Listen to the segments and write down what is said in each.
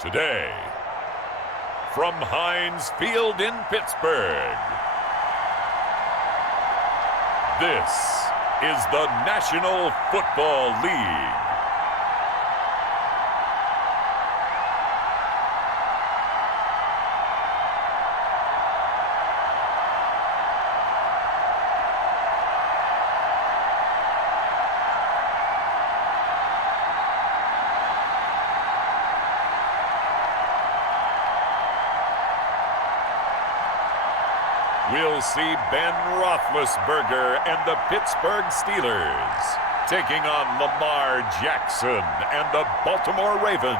Today, from Heinz Field in Pittsburgh, this is the National Football League. We'll see Ben Roethlisberger and the Pittsburgh Steelers taking on Lamar Jackson and the Baltimore Ravens.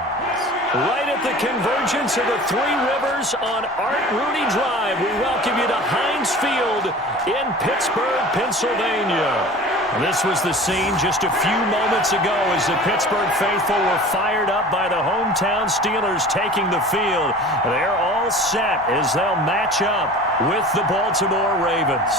Right at the convergence of the Three Rivers on Art Rooney Drive, we welcome you to Heinz Field in Pittsburgh, Pennsylvania. This was the scene just a few moments ago as the Pittsburgh faithful were fired up by the hometown Steelers taking the field. They're all set as they'll match up with the Baltimore Ravens.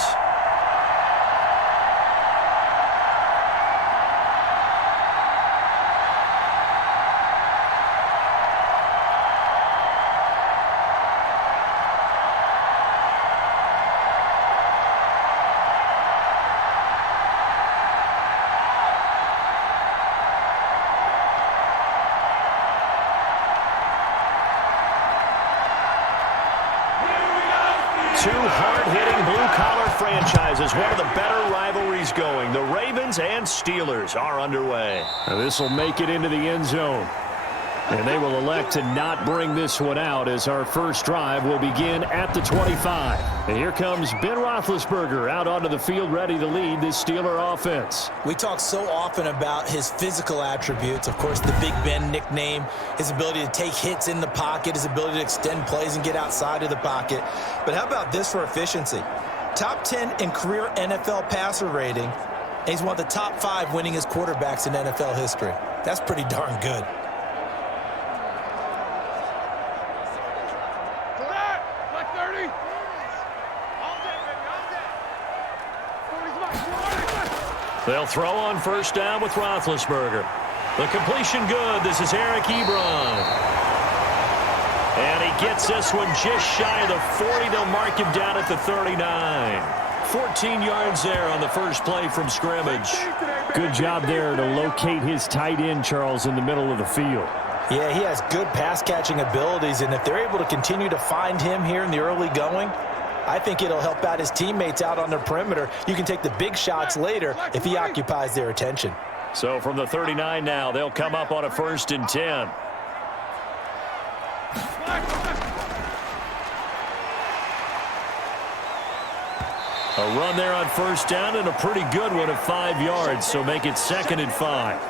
Two hard-hitting blue-collar franchises, one of the better rivalries going. The Ravens and Steelers are underway. This will make it into the end zone. And they will elect to not bring this one out as our first drive will begin at the 25. And here comes Ben Roethlisberger out onto the field ready to lead this Steeler offense. We talk so often about his physical attributes. Of course, the Big Ben nickname, his ability to take hits in the pocket, his ability to extend plays and get outside of the pocket. But how about this for efficiency? Top 10 in career NFL passer rating, and he's one of the top 5 winningest quarterbacks in NFL history. That's pretty darn good. They'll throw on first down with Roethlisberger. The completion good. This is Eric Ebron. And he gets this one just shy of the 40. They'll mark him down at the 39. 14 yards there on the first play from scrimmage. Good job there to locate his tight end, Charles, in the middle of the field. Yeah, he has good pass-catching abilities, and if they're able to continue to find him here in the early going, I think it'll help out his teammates out on their perimeter. You can take the big shots later if he occupies their attention. So from the 39 now, they'll come up on a 1st and 10. A run there on first down and a pretty good one at 5 yards, so make it 2nd and 5.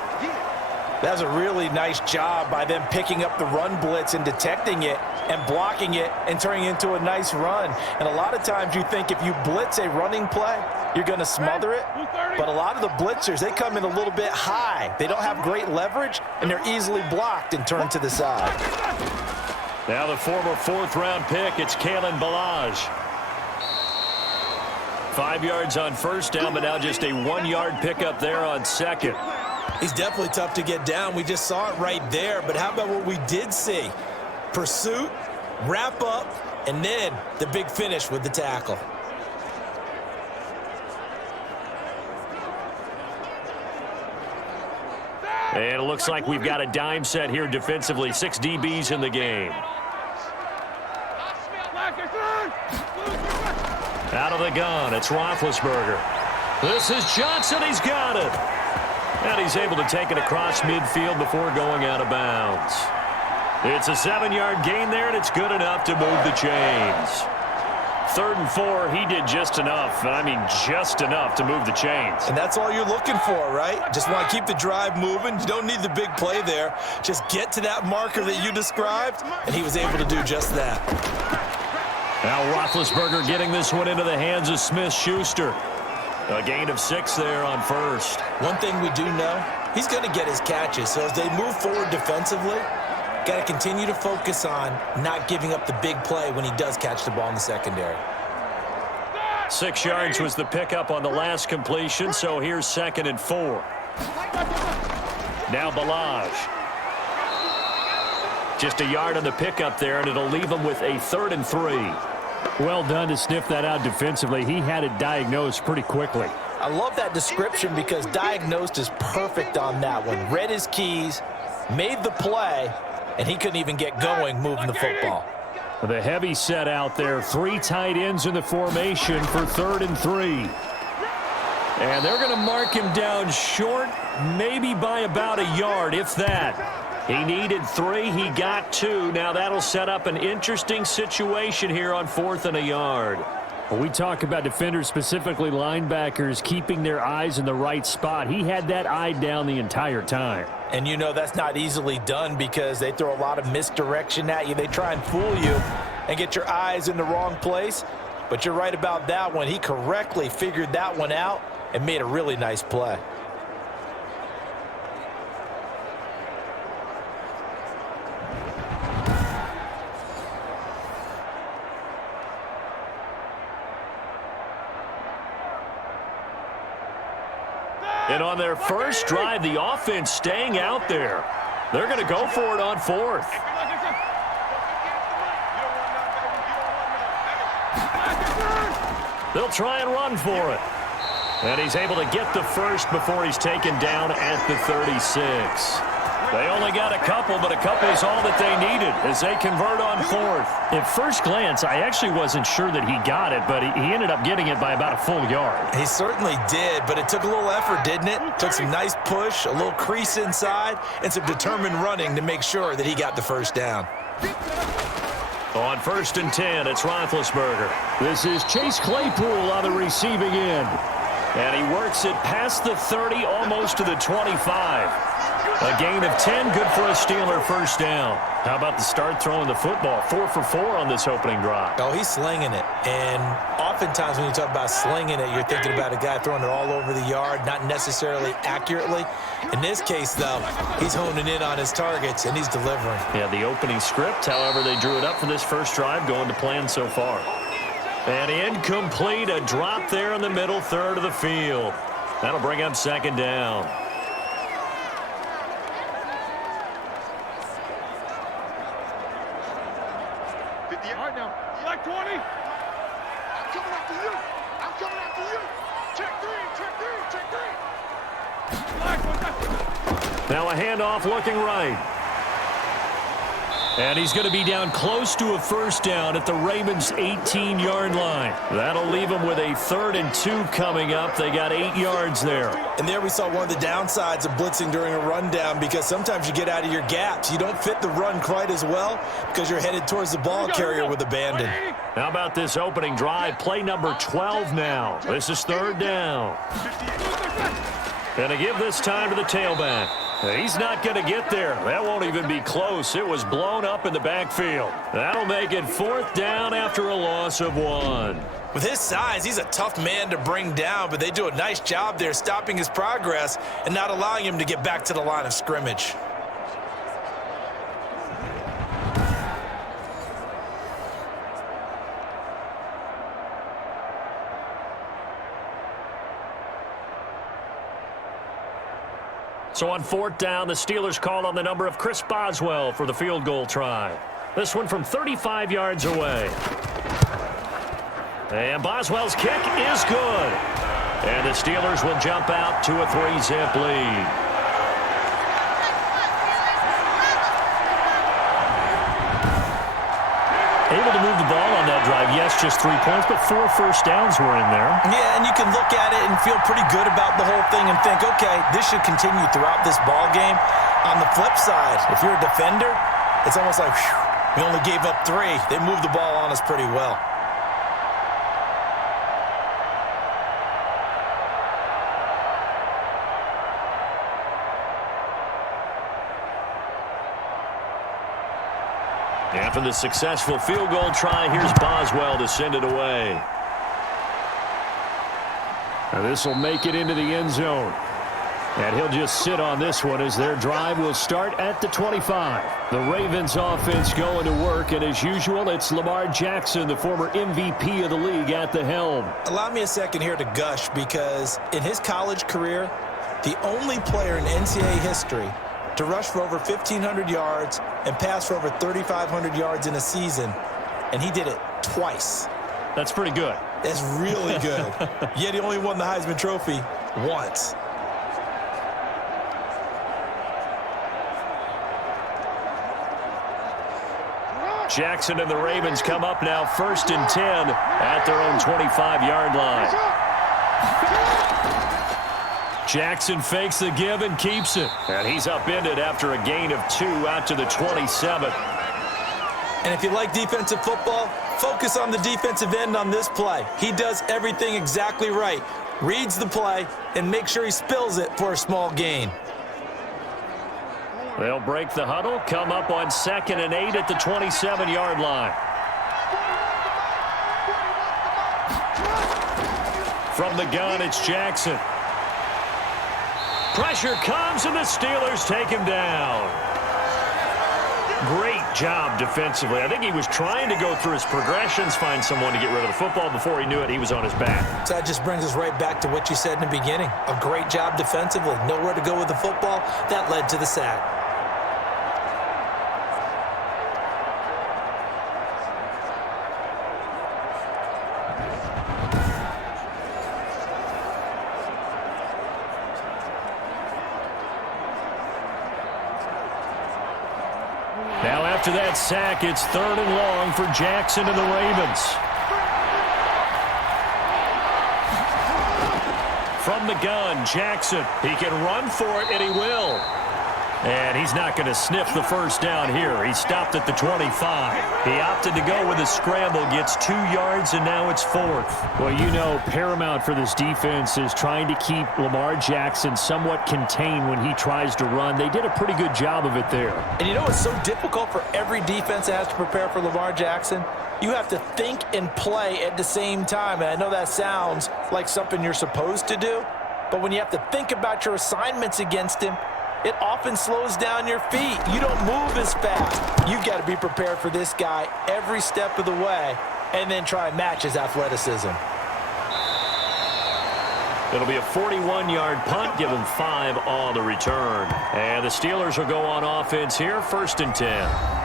That's a really nice job by them picking up the run blitz and detecting it and blocking it and turning it into a nice run. And a lot of times you think if you blitz a running play, you're going to smother it. But a lot of the blitzers, they come in a little bit high. They don't have great leverage, and they're easily blocked and turned to the side. Now the former 4th-round pick, it's Kalen Ballage. 5 yards on first down, but now just a 1-yard pickup there on 2nd. He's definitely tough to get down. We just saw it right there. But how about what we did see? Pursuit, wrap up, and then the big finish with the tackle. And it looks like we've got a dime set here defensively. 6 DBs in the game. Out of the gun, it's Roethlisberger. This is Johnson. He's got it. And he's able to take it across midfield before going out of bounds. It's a 7-yard gain there, and it's good enough to move the chains. 3rd and 4, he did just enough, and I mean just enough to move the chains. And that's all you're looking for, right? Just want to keep the drive moving. You don't need the big play there. Just get to that marker that you described, and he was able to do just that. Now Roethlisberger getting this one into the hands of Smith-Schuster. A gain of 6 there on first. One thing we do know, he's going to get his catches. So as they move forward defensively, got to continue to focus on not giving up the big play when he does catch the ball in the secondary. 6 yards was the pickup on the last completion, so here's 2nd and 4. Now Ballage. Just a yard on the pickup there, and it'll leave them with a 3rd and 3. Well done to sniff that out defensively. He had it diagnosed pretty quickly. I love that description because diagnosed is perfect on that one. Read his keys, made the play, and he couldn't even get going moving the football. The heavy set out there. 3 tight ends in the formation for 3rd and 3. And they're going to mark him down short, maybe by about a yard, if that. He needed 3. He got 2. Now that'll set up an interesting situation here on 4th and a yard. When we talk about defenders, specifically linebackers, keeping their eyes in the right spot, he had that eye down the entire time. And you know that's not easily done because they throw a lot of misdirection at you. They try and fool you and get your eyes in the wrong place. But you're right about that one. He correctly figured that one out and made a really nice play. And on their first drive, the offense staying out there. They're going to go for it on 4th. They'll try and run for it. And he's able to get the first before he's taken down at the 36. They only got a couple, but a couple is all that they needed as they convert on 4th. At first glance, I actually wasn't sure that he got it, but he ended up getting it by about a full yard. He certainly did, but it took a little effort, didn't it? Took some nice push, a little crease inside, and some determined running to make sure that he got the first down. On 1st and 10, it's Roethlisberger. This is Chase Claypool on the receiving end. And he works it past the 30, almost to the 25. A gain of 10, good for a Steeler first down. How about the start throwing the football? 4 for 4 on this opening drive. Oh, he's slinging it. And oftentimes when you talk about slinging it, you're thinking about a guy throwing it all over the yard, not necessarily accurately. In this case, though, he's honing in on his targets, and he's delivering. Yeah, the opening script, however, they drew it up for this first drive, going to plan so far. And incomplete, a drop there in the middle third of the field. That'll bring up 2nd down. Now a handoff looking right. And he's going to be down close to a first down at the Ravens' 18-yard line. That'll leave them with a 3rd and 2 coming up. They got 8 yards there. And there we saw one of the downsides of blitzing during a rundown because sometimes you get out of your gaps. You don't fit the run quite as well because you're headed towards the ball carrier with abandon. How about this opening drive? Play number 12 now. This is 3rd down. Gonna give this time to the tailback. He's not going to get there. That won't even be close. It was blown up in the backfield. That'll make it 4th down after a loss of 1. With his size, he's a tough man to bring down, but they do a nice job there stopping his progress and not allowing him to get back to the line of scrimmage. So on 4th down, the Steelers call on the number of Chris Boswell for the field goal try. This one from 35 yards away. And Boswell's kick is good. And the Steelers will jump out to a 3-zip lead. Able to move the ball on that drive. Yes, just 3 points, but 4 first downs were in there. Yeah, and you can look at it and feel pretty good about the whole thing and think, okay, this should continue throughout this ball game. On the flip side, if you're a defender, it's almost like, whew, we only gave up 3. They moved the ball on us pretty well. After the successful field goal try, here's Boswell to send it away. Now this will make it into the end zone. And he'll just sit on this one as their drive will start at the 25. The Ravens offense going to work, and as usual, it's Lamar Jackson, the former MVP of the league, at the helm. Allow me a second here to gush because in his college career, the only player in NCAA history to rush for over 1,500 yards and pass for over 3,500 yards in a season, and he did it twice. That's pretty good. That's really good. Yet he only won the Heisman Trophy once. Jackson and the Ravens come up now 1st and 10 at their own 25-yard line. Jackson fakes the give and keeps it. And he's upended after a gain of 2 out to the 27. And if you like defensive football, focus on the defensive end on this play. He does everything exactly right. Reads the play and makes sure he spills it for a small gain. They'll break the huddle, come up on 2nd and 8 at the 27-yard line. From the gun, it's Jackson. Pressure comes, and the Steelers take him down. Great job defensively. I think he was trying to go through his progressions, find someone to get rid of the football. Before he knew it, he was on his back. So that just brings us right back to what you said in the beginning. A great job defensively. Nowhere to go with the football. That led to the sack. Now after that sack, it's 3rd and long for Jackson and the Ravens. From the gun, Jackson. He can run for it, and he will. And he's not going to sniff the first down here. He stopped at the 25. He opted to go with a scramble, gets 2 yards, and now it's 4th. Well, you know, paramount for this defense is trying to keep Lamar Jackson somewhat contained when he tries to run. They did a pretty good job of it there. And you know it's so difficult for every defense that has to prepare for Lamar Jackson? You have to think and play at the same time. And I know that sounds like something you're supposed to do, but when you have to think about your assignments against him, it often slows down your feet. You don't move as fast. You've got to be prepared for this guy every step of the way and then try and match his athleticism. It'll be a 41-yard punt, give him 5 on the return. And the Steelers will go on offense here, 1st and 10.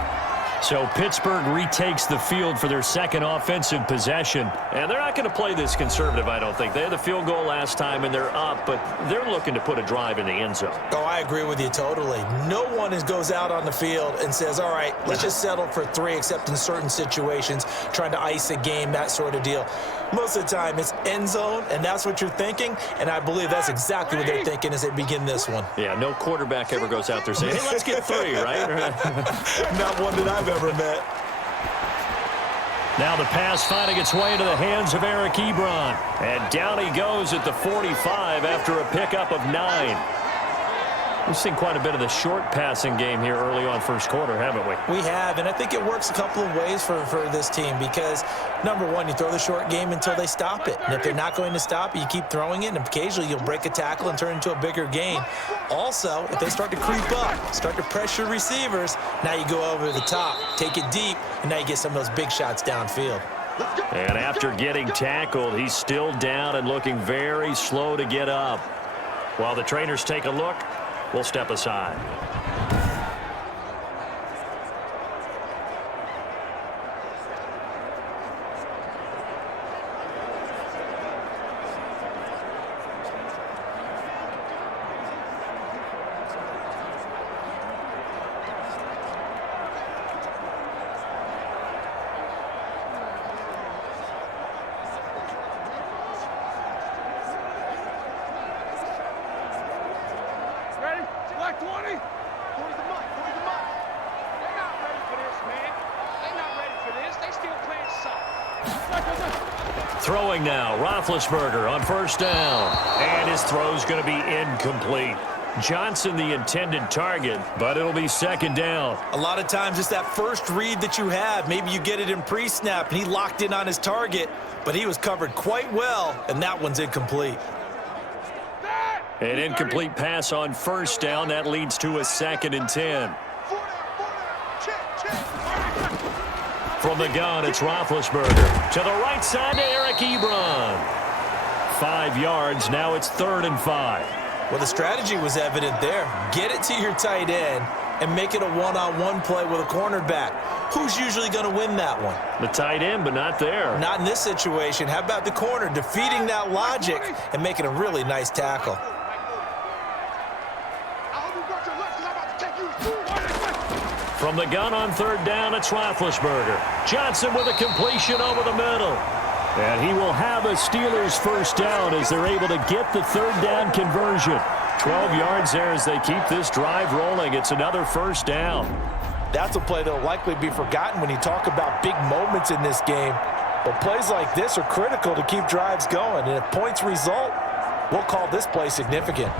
So Pittsburgh retakes the field for their second offensive possession. And they're not going to play this conservative, I don't think. They had the field goal last time, and they're up, but they're looking to put a drive in the end zone. Oh, I agree with you totally. No one goes out on the field and says, all right, let's just settle for 3, except in certain situations, trying to ice a game, that sort of deal. Most of the time, it's end zone, and that's what you're thinking, and I believe that's exactly what they're thinking as they begin this one. Yeah, no quarterback ever goes out there saying, hey, let's get 3, right? Not one that I've ever met. Now the pass finding its way into the hands of Eric Ebron. And down he goes at the 45 after a pickup of 9. We've seen quite a bit of the short passing game here early on first quarter, haven't we? We have, and I think it works a couple of ways for this team because, number one, you throw the short game until they stop it. And if they're not going to stop it, you keep throwing it, and occasionally you'll break a tackle and turn it into a bigger gain. Also, if they start to creep up, start to pressure receivers, now you go over the top, take it deep, and now you get some of those big shots downfield. And after getting tackled, he's still down and looking very slow to get up. While the trainers take a look, we'll step aside. Throwing now, Roethlisberger on first down. And his throw's going to be incomplete. Johnson the intended target, but it'll be second down. A lot of times it's that first read that you have. Maybe you get it in pre-snap, and he locked in on his target, but he was covered quite well, and that one's incomplete. An incomplete pass on first down. That leads to a 2nd and 10. From the gun, it's Roethlisberger. To the right side to Eric Ebron. 5 yards. Now it's 3rd and 5. Well, the strategy was evident there. Get it to your tight end and make it a one-on-one play with a cornerback. Who's usually going to win that one? The tight end, but not there. Not in this situation. How about the corner defeating that logic and making a really nice tackle? From the gun on third down, it's Roethlisberger. Johnson with a completion over the middle. And he will have a Steelers first down as they're able to get the third down conversion. 12 yards there as they keep this drive rolling. It's another first down. That's a play that will likely be forgotten when you talk about big moments in this game. But plays like this are critical to keep drives going. And if points result, we'll call this play significant.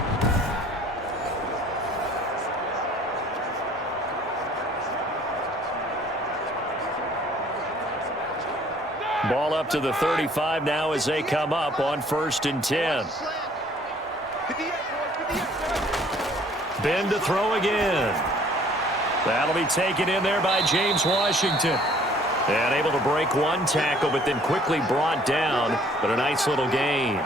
Ball up to the 35 now as they come up on 1st and 10. Ben to throw again. That'll be taken in there by James Washington. And able to break one tackle, but then quickly brought down. But a nice little gain.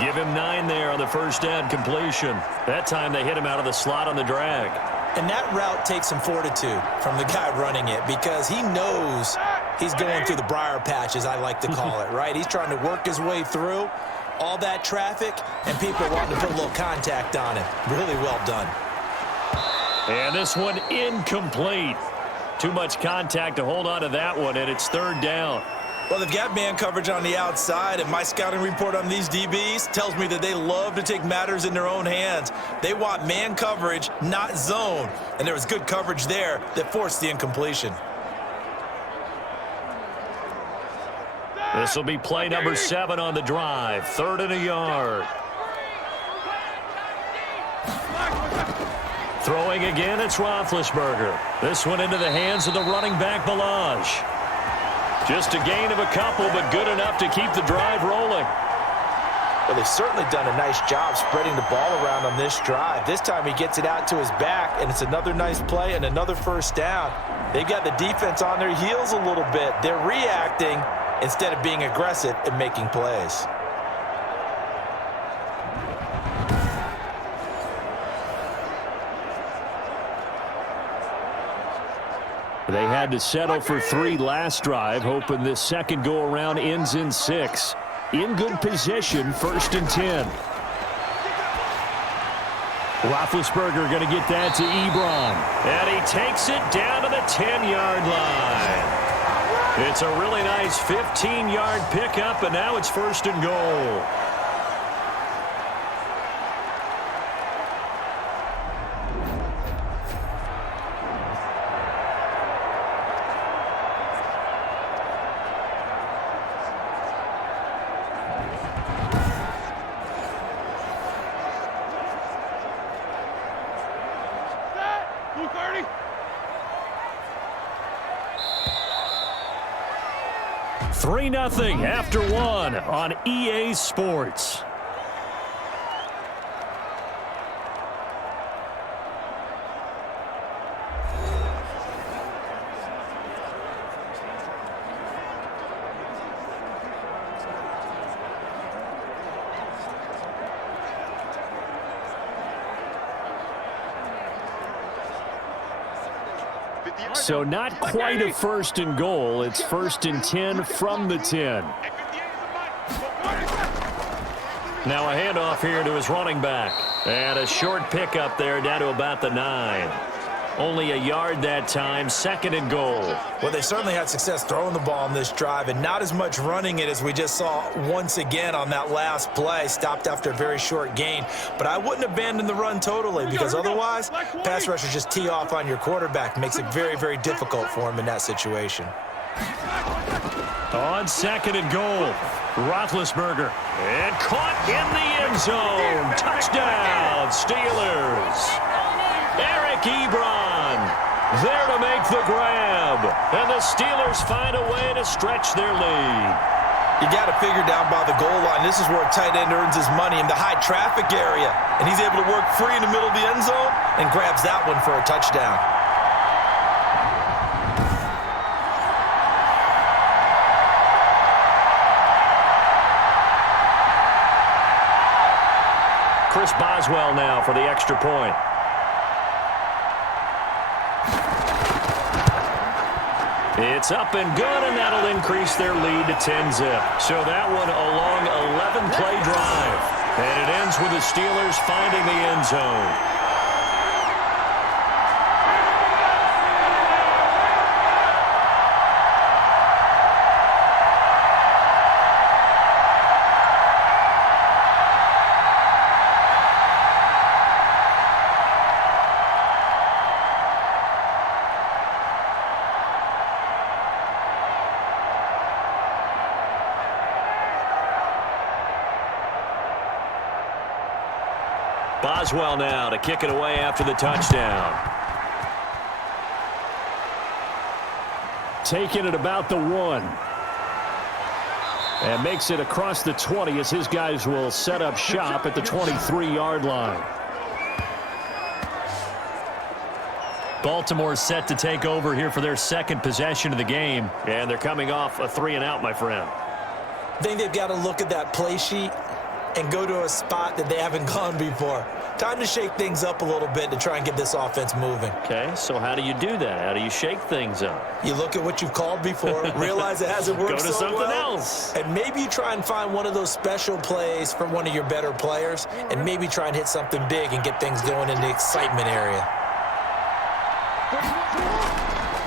Give him 9 there on the first down completion. That time they hit him out of the slot on the drag. And that route takes some fortitude from the guy running it because he knows he's going through the briar patch, as I like to call it, right? He's trying to work his way through all that traffic, and people wanting to put a little contact on it. Really well done. And this one incomplete. Too much contact to hold on to that one, and it's third down. Well, they've got man coverage on the outside, and my scouting report on these DBs tells me that they love to take matters in their own hands. They want man coverage, not zone. And there was good coverage there that forced the incompletion. This will be play number 7 on the drive. 3rd and a yard. Throwing again, it's Roethlisberger. This one into the hands of the running back, Balaj. Just a gain of a couple, but good enough to keep the drive rolling. Well, they've certainly done a nice job spreading the ball around on this drive. This time he gets it out to his back, and it's another nice play and another first down. They've got the defense on their heels a little bit. They're reacting instead of being aggressive and making plays. They had to settle for 3 last drive, hoping this second go-around ends in 6. In good position, 1st and 10. Roethlisberger going to get that to Ebron. And he takes it down to the 10-yard line. It's a really nice 15-yard pickup, and now it's 1st and goal. Three 3-0 after 1 on EA Sports. So not quite a 1st and goal. It's 1st and 10 from the 10. Now a handoff here to his running back. And a short pickup there down to about the 9. Only a yard that time, 2nd and goal. Well, they certainly had success throwing the ball on this drive and not as much running it as we just saw once again on that last play. Stopped after a very short gain. But I wouldn't abandon the run totally because otherwise, pass rushers just tee off on your quarterback. Makes it very, very difficult for him in that situation. On 2nd and goal, Roethlisberger. And caught in the end zone. Touchdown, Steelers. Eric Ebron there to make the grab. And the Steelers find a way to stretch their lead. You got to figure down by the goal line. This is where a tight end earns his money in the high traffic area. And he's able to work free in the middle of the end zone and grabs that one for a touchdown. force Boswell now for the extra point. It's up and good, and that'll increase their lead to 10-zip. So that one a long 11-play drive. And it ends with the Steelers finding the end zone. Boswell now to kick it away after the touchdown. Taking it about the 1. And makes it across the 20 as his guys will set up shop at the 23-yard line. Baltimore set to take over here for their second possession of the game. And they're coming off a 3-and-out, my friend. I think they've got to look at that play sheet and go to a spot that they haven't gone before. Time to shake things up a little bit to try and get this offense moving. Okay, so how do you do that? How do you shake things up? You look at what you've called before, realize it hasn't worked Go to so something well, else. and maybe you try and find one of those special plays from one of your better players, and maybe try and hit something big and get things going in the excitement area.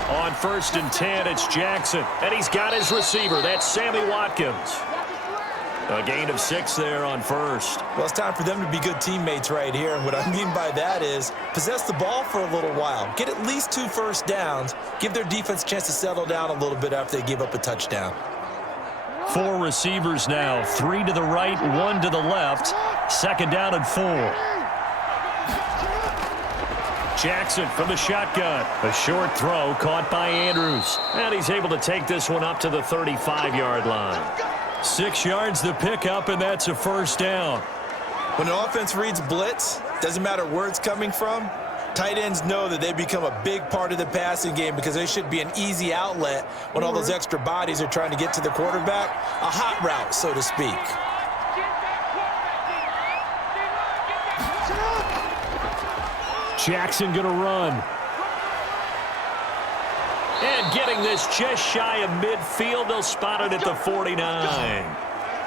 On 1st and 10, it's Jackson, and he's got his receiver. That's Sammy Watkins. A gain of 6 there on 1st. Well, it's time for them to be good teammates right here, and what I mean by that is possess the ball for a little while. Get at least 2 first downs. Give their defense a chance to settle down a little bit after they give up a touchdown. 4 receivers now, 3 to the right, 1 to the left. 2nd down and 4. Jackson from the shotgun. A short throw caught by Andrews. And he's able to take this one up to the 35-yard line. 6 yards the pickup, and that's a 1st down. When an offense reads blitz, doesn't matter where it's coming from, tight ends know that they become a big part of the passing game because they should be an easy outlet when all those extra bodies are trying to get to the quarterback. A hot route, so to speak. Jackson going to run. And getting this just shy of midfield, they'll spot it at the 49.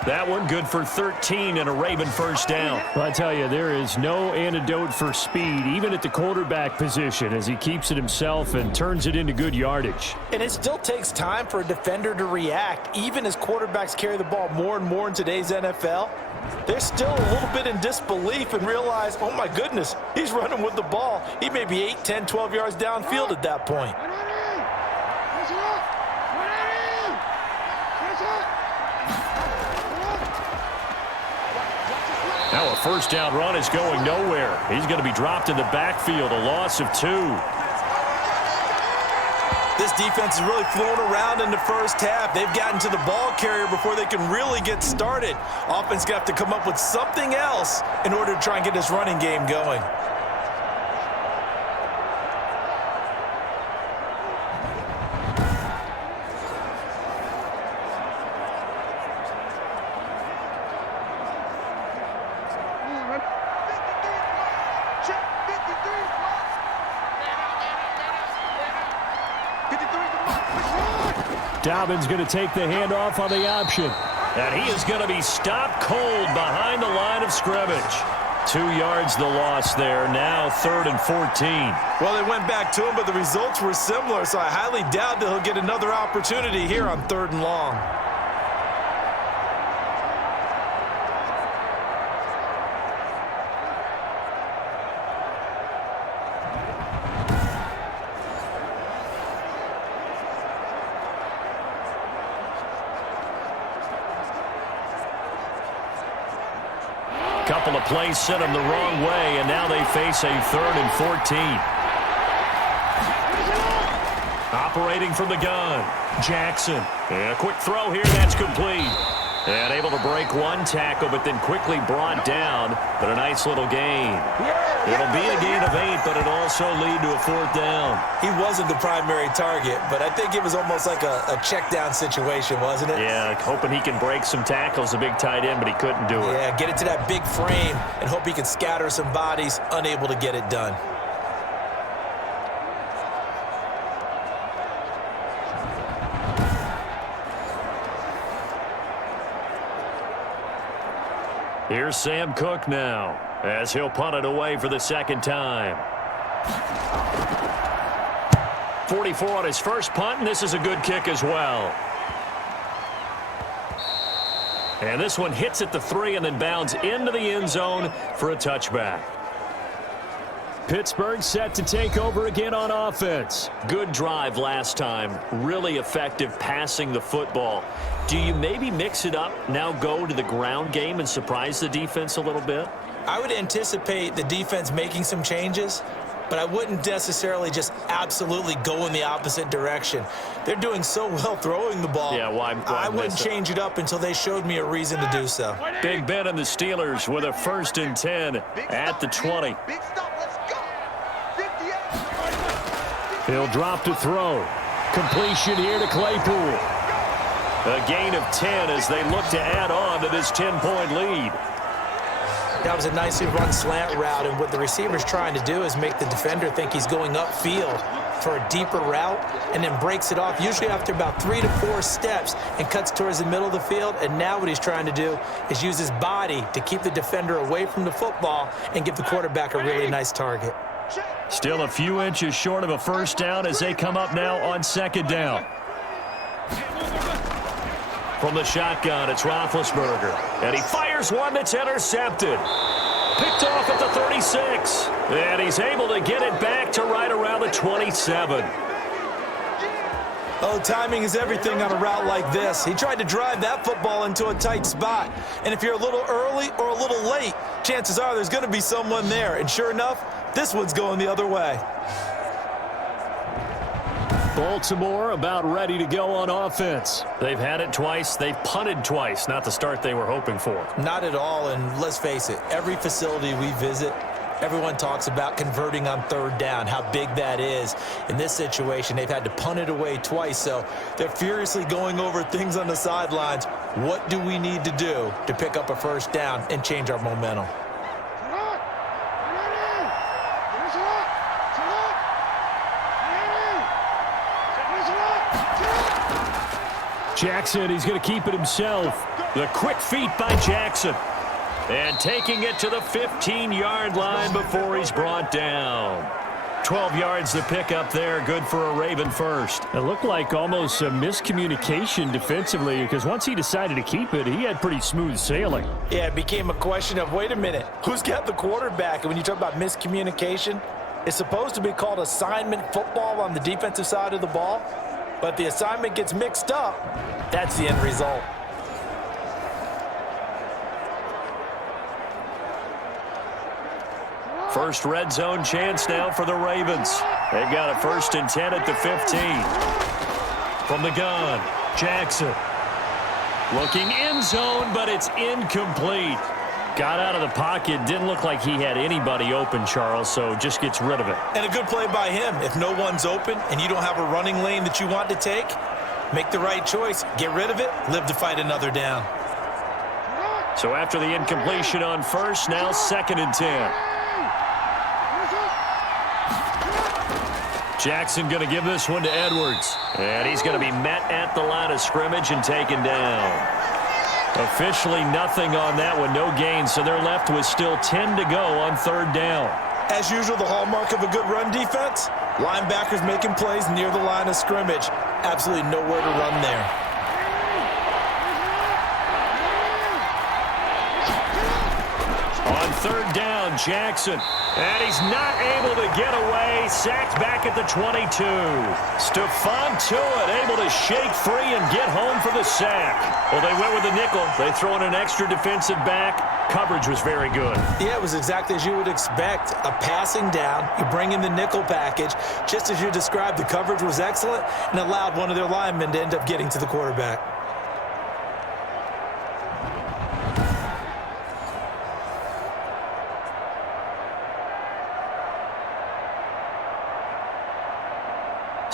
That one good for 13 and a Raven 1st down. Well, I tell you, there is no antidote for speed, even at the quarterback position, as he keeps it himself and turns it into good yardage. And it still takes time for a defender to react, even as quarterbacks carry the ball more and more in today's NFL. They're still a little bit in disbelief and realize, oh my goodness, he's running with the ball. He may be 8, 10, 12 yards downfield at that point. Now a 1st down run is going nowhere. He's going to be dropped in the backfield, a loss of 2. This defense is really flown around in the first half. They've gotten to the ball carrier before they can really get started. Offense got to come up with something else in order to try and get this running game going. Dobbins going to take the handoff on the option. And he is going to be stopped cold behind the line of scrimmage. 2 yards the loss there. Now 3rd and 14. Well, they went back to him, but the results were similar, so I highly doubt that he'll get another opportunity here on 3rd and long. Couple of plays sent them the wrong way, and now they face a 3rd and 14. Operating from the gun, Jackson. And a quick throw here, that's complete. And able to break one tackle, but then quickly brought down. But a nice little gain. It'll be a gain of 8, but it'll also lead to a 4th down. He wasn't the primary target, but I think it was almost like a check down situation, wasn't it? Yeah, hoping he can break some tackles, a big tight end, but he couldn't do it. Yeah, get it to that big frame and hope he can scatter some bodies, unable to get it done. Here's Sam Cook now, as he'll punt it away for the 2nd time. 44 on his first punt, and this is a good kick as well. And this one hits at the 3 and then bounds into the end zone for a touchback. Pittsburgh set to take over again on offense. Good drive last time. Really effective passing the football. Do you maybe mix it up, now go to the ground game and surprise the defense a little bit? I would anticipate the defense making some changes, but I wouldn't necessarily just absolutely go in the opposite direction. They're doing so well throwing the ball. Yeah, why I wouldn't change it up until they showed me a reason to do so. Big Ben and the Steelers with a 1st and 10 at the 20. He'll drop to throw. Completion here to Claypool. A gain of 10 as they look to add on to this 10-point lead. That was a nicely run slant route, and what the receiver's trying to do is make the defender think he's going upfield for a deeper route and then breaks it off, usually after about 3 to 4 steps, and cuts towards the middle of the field. And now what he's trying to do is use his body to keep the defender away from the football and give the quarterback a really nice target. Still a few inches short of a 1st down as they come up now on 2nd down. From the shotgun, it's Roethlisberger. And he fires one that's intercepted. Picked off at the 36. And he's able to get it back to right around the 27. Oh, timing is everything on a route like this. He tried to drive that football into a tight spot. And if you're a little early or a little late, chances are there's going to be someone there. And sure enough, this one's going the other way. Baltimore about ready to go on offense. They've had it twice. They've punted twice. Not the start they were hoping for. Not at all, and let's face it, every facility we visit, everyone talks about converting on 3rd down, how big that is. In this situation, they've had to punt it away twice, so they're furiously going over things on the sidelines. What do we need to do to pick up a 1st down and change our momentum? Jackson, he's going to keep it himself. The quick feet by Jackson. And taking it to the 15-yard line before he's brought down. 12 yards to pick up there. Good for a Raven first. It looked like almost a miscommunication defensively, because once he decided to keep it, he had pretty smooth sailing. Yeah, it became a question of, wait a minute, who's got the quarterback? And when you talk about miscommunication, it's supposed to be called assignment football on the defensive side of the ball. But the assignment gets mixed up. That's the end result. First red zone chance now for the Ravens. They've got a 1st and 10 at the 15. From the gun, Jackson. Looking end zone, but it's incomplete. Got out of the pocket. Didn't look like he had anybody open, Charles, so just gets rid of it. And a good play by him. If no one's open and you don't have a running lane that you want to take, make the right choice. Get rid of it. Live to fight another down. So after the incompletion on 1st, now 2nd and 10. Jackson going to give this one to Edwards. And he's going to be met at the line of scrimmage and taken down. Officially nothing on that one, no gain, so they're left with still 10 to go on 3rd down. As usual, the hallmark of a good run defense, linebackers making plays near the line of scrimmage. Absolutely nowhere to run there. On 3rd down, Jackson. And he's not able to get away. Sacked back at the 22. Stephon Tuitt able to shake free and get home for the sack. Well, they went with the nickel. They throw in an extra defensive back. Coverage was very good. Yeah, it was exactly as you would expect. A passing down. You bring in the nickel package. Just as you described, the coverage was excellent and allowed one of their linemen to end up getting to the quarterback.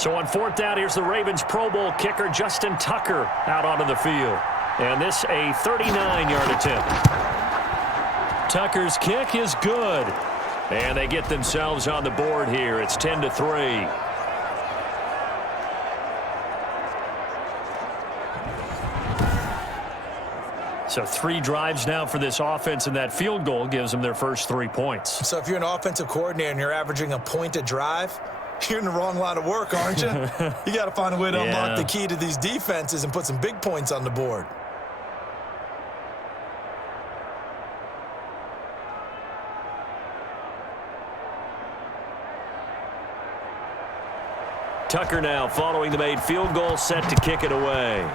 So on 4th down, here's the Ravens Pro Bowl kicker Justin Tucker out onto the field. And this a 39-yard attempt. Tucker's kick is good. And they get themselves on the board here. It's 10-3. So 3 drives now for this offense, and that field goal gives them their first 3 points. So if you're an offensive coordinator and you're averaging a point a drive, you're in the wrong line of work, aren't you? You got to find a way to unlock the key to these defenses and put some big points on the board. Tucker now following the made field goal, set to kick it away.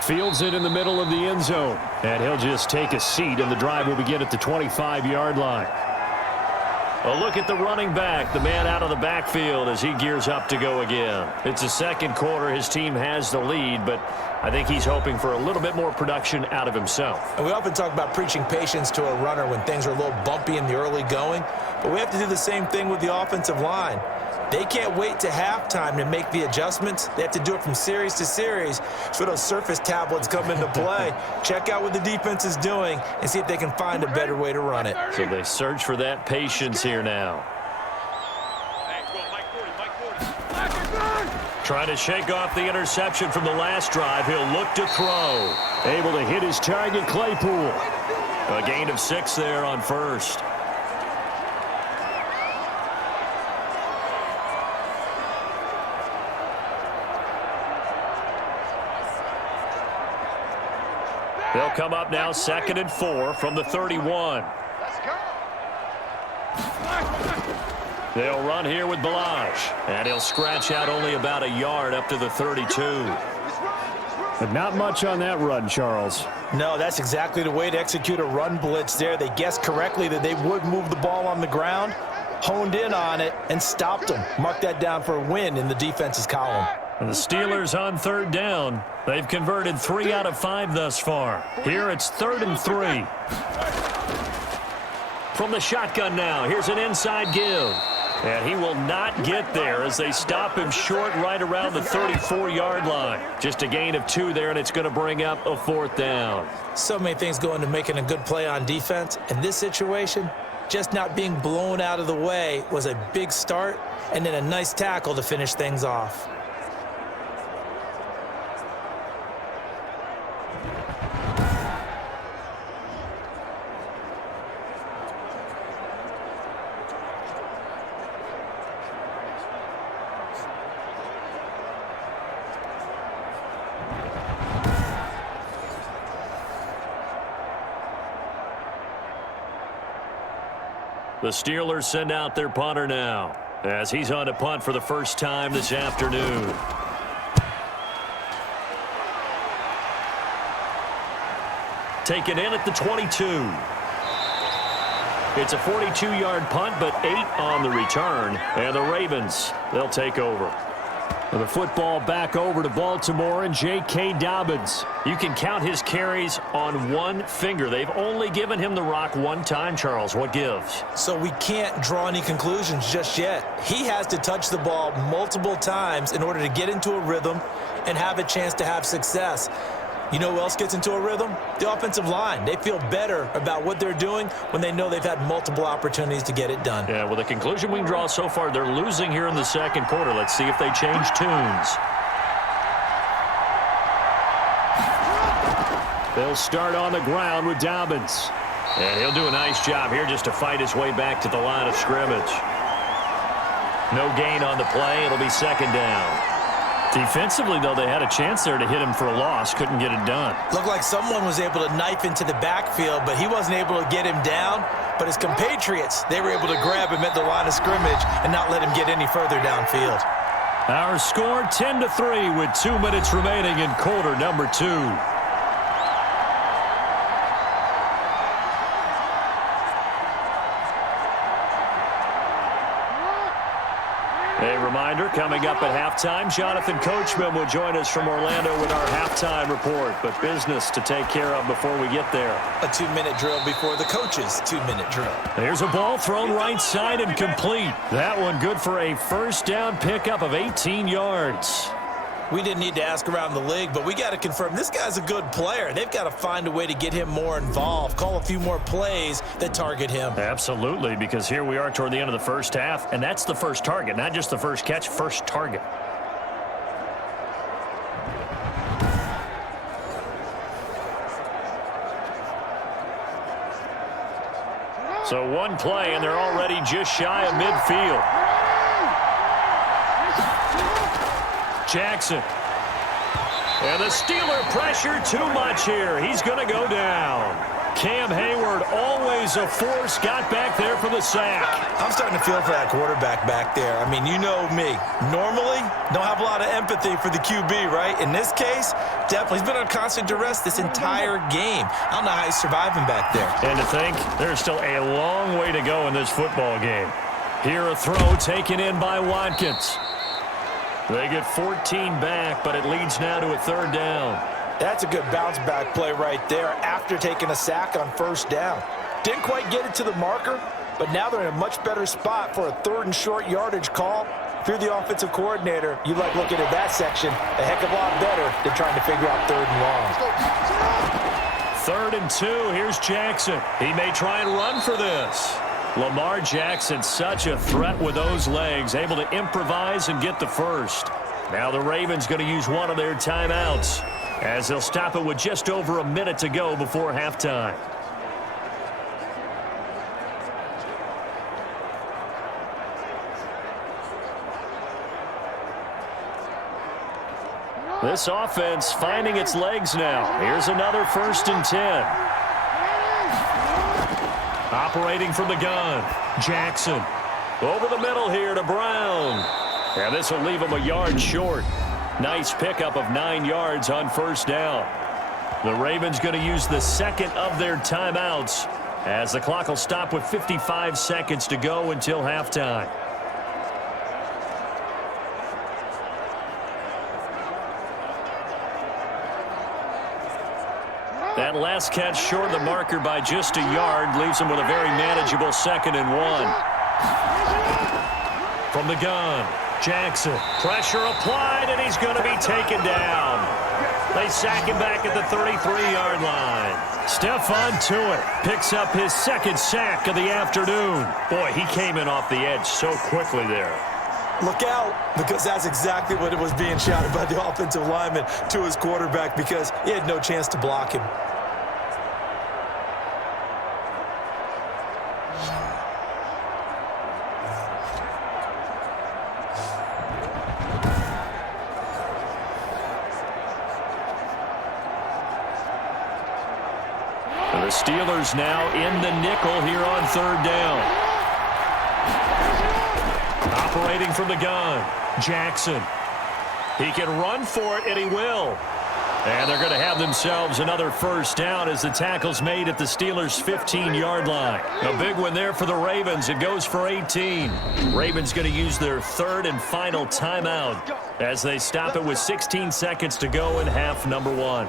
Fields it in the middle of the end zone. And he'll just take a seat, and the drive will begin at the 25-yard line. A look at the running back, the man out of the backfield as he gears up to go again. It's the second quarter. His team has the lead, but I think he's hoping for a little bit more production out of himself. And we often talk about preaching patience to a runner when things are a little bumpy in the early going, but we have to do the same thing with the offensive line. They can't wait to halftime to make the adjustments. They have to do it from series to series. So those surface tablets come into play. Check out what the defense is doing and see if they can find a better way to run it. So they search for that patience here now. Trying to shake off the interception from the last drive. He'll look to throw. Able to hit his target, Claypool. A gain of 6 there on first. They'll come up now 2nd and 4 from the 31. They'll run here with Balaj. And he'll scratch out only about a yard up to the 32. But not much on that run, Charles. No, that's exactly the way to execute a run blitz there. They guessed correctly that they would move the ball on the ground, honed in on it, and stopped them. Mark that down for a win in the defense's column. And the Steelers on 3rd down. They've converted 3 out of 5 thus far. Here it's 3rd and 3. From the shotgun now, here's an inside give. And he will not get there as they stop him short right around the 34-yard line. Just a gain of 2 there, and it's going to bring up a 4th down. So many things go into making a good play on defense. In this situation, just not being blown out of the way was a big start, and then a nice tackle to finish things off. The Steelers send out their punter now as he's on to punt for the first time this afternoon. Taken in at the 22. It's a 42-yard punt, but 8 on the return. And the Ravens, they'll take over. The football back over to Baltimore and J.K. Dobbins. You can count his carries on one finger. They've only given him the rock one time, Charles. What gives? So we can't draw any conclusions just yet. He has to touch the ball multiple times in order to get into a rhythm and have a chance to have success. You know who else gets into a rhythm? The offensive line. They feel better about what they're doing when they know they've had multiple opportunities to get it done. Yeah, well, the conclusion we can draw so far, they're losing here in the second quarter. Let's see if they change tunes. They'll start on the ground with Dobbins. And he'll do a nice job here just to fight his way back to the line of scrimmage. No gain on the play. It'll be 2nd down. Defensively, though, they had a chance there to hit him for a loss. Couldn't get it done. Looked like someone was able to knife into the backfield, but he wasn't able to get him down. But his compatriots, they were able to grab him at the line of scrimmage and not let him get any further downfield. Our score 10-3 with 2 minutes remaining in quarter number 2. They reminder, coming up at halftime, Jonathan Coachman will join us from Orlando with our halftime report. But business to take care of before we get there. A 2-minute drill before the coach's 2-minute drill. There's a ball thrown right side and complete. That one good for a first down pickup of 18 yards. We didn't need to ask around the league, but we got to confirm this guy's a good player. They've got to find a way to get him more involved, call a few more plays that target him. Absolutely, because here we are toward the end of the first half, and that's the first target, not just the first catch, first target. So one play, and they're already just shy of midfield. Jackson. And the Steeler pressure too much here. He's going to go down. Cam Hayward, always a force, got back there for the sack. I'm starting to feel for that quarterback back there. I mean, you know me. Normally, don't have a lot of empathy for the QB, right? In this case, definitely. He's been on constant duress this entire game. I don't know how he's surviving back there. And to think, there's still a long way to go in this football game. Here a throw taken in by Watkins. They get 14 back, but it leads now to a third down. That's a good bounce-back play right there after taking a sack on first down. Didn't quite get it to the marker, but now they're in a much better spot for a third and short yardage call. If you're the offensive coordinator, you like looking at that section a heck of a lot better than trying to figure out third and long. 3rd and 2. Here's Jackson. He may try and run for this. Lamar Jackson, such a threat with those legs, able to improvise and get the first. Now the Ravens going to use one of their timeouts as they'll stop it with just over a minute to go before halftime. This offense finding its legs now. Here's another 1st and 10. Operating from the gun, Jackson. Over the middle here to Brown. And this will leave him a yard short. Nice pickup of 9 yards on first down. The Ravens going to use the second of their timeouts as the clock will stop with 55 seconds to go until halftime. That last catch short of the marker by just a yard leaves him with a very manageable 2nd and 1. From the gun, Jackson. Pressure applied, and he's going to be taken down. They sack him back at the 33-yard line. Stephon Tuitt picks up his 2nd sack of the afternoon. Boy, he came in off the edge so quickly there. Look out, because that's exactly what it was being shouted by the offensive lineman to his quarterback, because he had no chance to block him. The Steelers now in the nickel here on 3rd down. Operating from the gun, Jackson. He can run for it, and he will. And they're going to have themselves another first down as the tackle's made at the Steelers' 15-yard line. A big one there for the Ravens. It goes for 18. Ravens going to use their 3rd and final timeout as they stop it with 16 seconds to go in half number 1.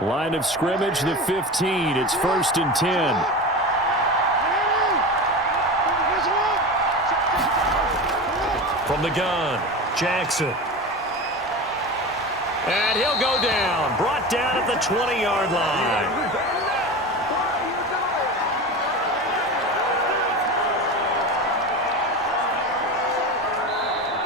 Line of scrimmage, the 15. It's 1st and 10. From the gun, Jackson. And he'll go down. Brought down at the 20-yard line.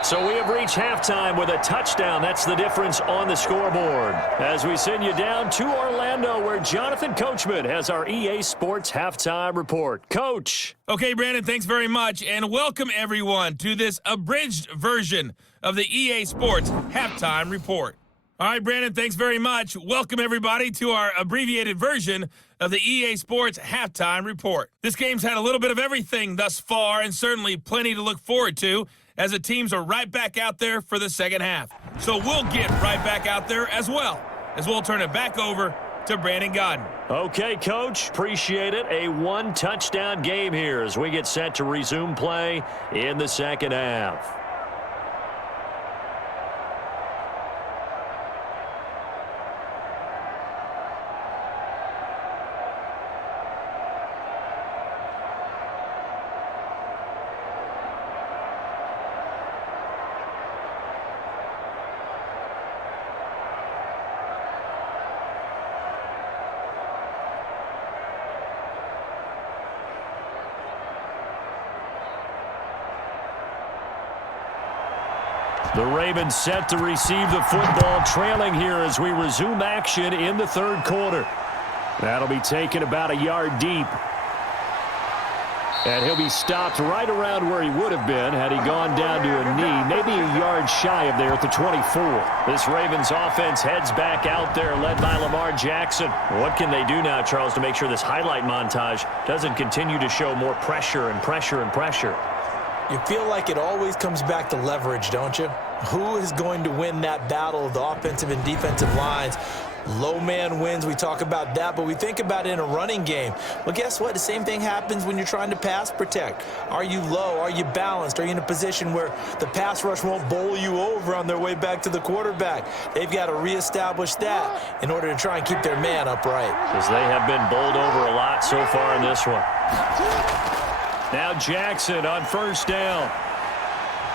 So we have reached halftime with a touchdown. That's the difference on the scoreboard. As we send you down to Orlando, where Jonathan Coachman has our EA Sports Halftime Report. Coach. Okay, Brandon, thanks very much. And welcome, everyone, to this abridged version of the EA Sports Halftime Report. All right, Brandon, thanks very much. Welcome, everybody, to our abbreviated version of the EA Sports Halftime Report. This game's had a little bit of everything thus far, and certainly plenty to look forward to. as the teams are right back out there for the second half. So we'll get right back out there as well, as we'll turn it back over to Brandon Godden. Okay, Coach, appreciate it. A one-touchdown game here as we get set to resume play in the second half. The Ravens set to receive the football, trailing here as we resume action in the third quarter. That'll be taken about a yard deep. And he'll be stopped right around where he would have been had he gone down to a knee, maybe a yard shy of there at the 24. This Ravens offense heads back out there, led by Lamar Jackson. What can they do now, Charles, to make sure this highlight montage doesn't continue to show more pressure and pressure and pressure? You feel like it always comes back to leverage, don't you? Who is going to win that battle of the offensive and defensive lines? Low man wins. We talk about that, but we think about it in a running game. Well, guess what? The same thing happens when you're trying to pass protect. Are you low? Are you balanced? Are you in a position where the pass rush won't bowl you over on their way back to the quarterback? They've got to reestablish that in order to try and keep their man upright. Because they have been bowled over a lot so far in this one. Now Jackson on first down.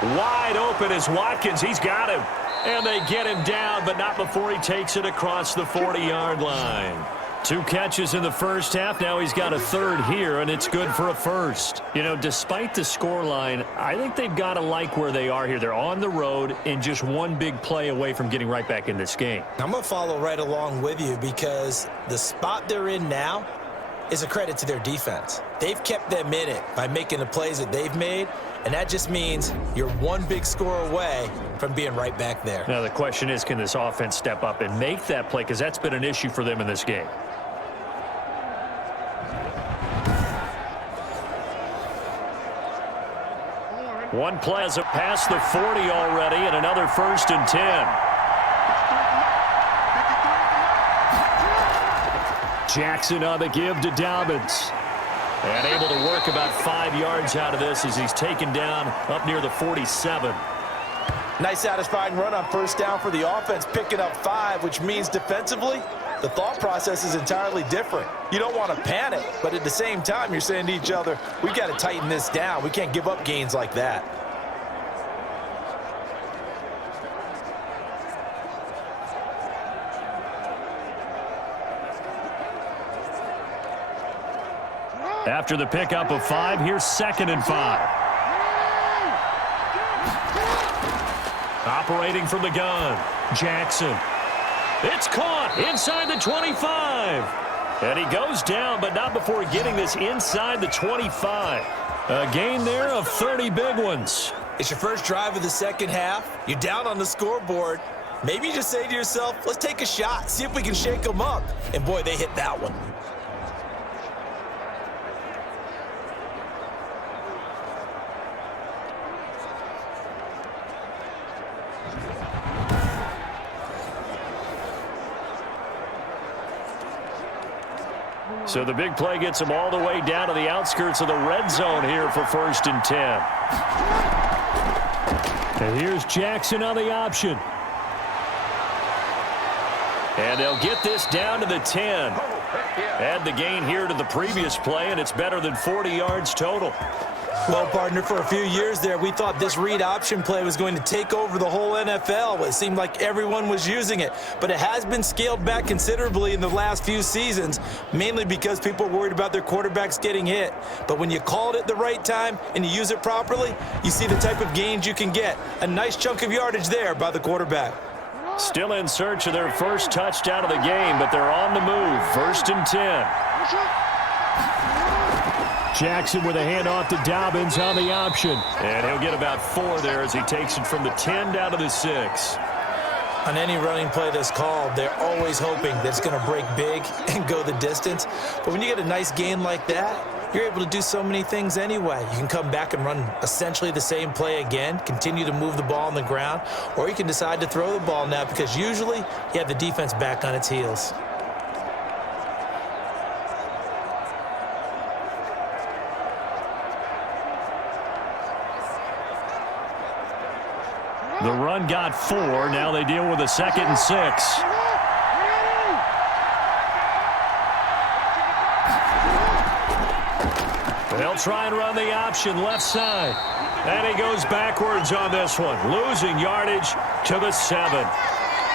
Wide open is Watkins. He's got him. And they get him down, but not before he takes it across the 40-yard line. 2 catches in the first half. Now he's got a third here, and it's good for a first. You know, despite the scoreline, I think they've got to like where they are here. They're on the road and just one big play away from getting right back in this game. I'm going to follow right along with you because the spot they're in now is a credit to their defense. They've kept them in it by making the plays that they've made, and that just means you're one big score away from being right back there. Now the question is, can this offense step up and make that play? Because that's been an issue for them in this game. One play has passed the 40 already, and another 1st and 10. Jackson on the give to Dobbins. And able to work about 5 yards out of this as he's taken down up near the 47. Nice satisfying run on first down for the offense, picking up 5, which means defensively, the thought process is entirely different. You don't want to panic, but at the same time, you're saying to each other, we got to tighten this down. We can't give up gains like that. After the pickup of 5, here's 2nd and 5. Operating from the gun, Jackson. It's caught inside the 25. And he goes down, but not before getting this inside the 25. A gain there of 30 big ones. It's your first drive of the second half. You're down on the scoreboard. Maybe you just say to yourself, let's take a shot, see if we can shake them up. And boy, they hit that one. So the big play gets him all the way down to the outskirts of the red zone here for 1st and 10. And here's Jackson on the option. And they'll get this down to the 10. Add the gain here to the previous play, and it's better than 40 yards total. Well, partner, for a few years there, we thought this read option play was going to take over the whole NFL. It seemed like everyone was using it, but it has been scaled back considerably in the last few seasons, mainly because people are worried about their quarterbacks getting hit. But when you call it at the right time and you use it properly, you see the type of gains you can get. A nice chunk of yardage there by the quarterback. Still in search of their first touchdown of the game, but they're on the move. 1st and 10. Jackson with a handoff to Dobbins on the option. And he'll get about 4 there as he takes it from the 10 down to the 6. On any running play that's called, they're always hoping that it's going to break big and go the distance. But when you get a nice gain like that, you're able to do so many things anyway. You can come back and run essentially the same play again, continue to move the ball on the ground, or you can decide to throw the ball now because usually you have the defense back on its heels. The run got 4. Now they deal with a 2nd and 6. They'll try and run the option left side. And he goes backwards on this one, losing yardage to the 7.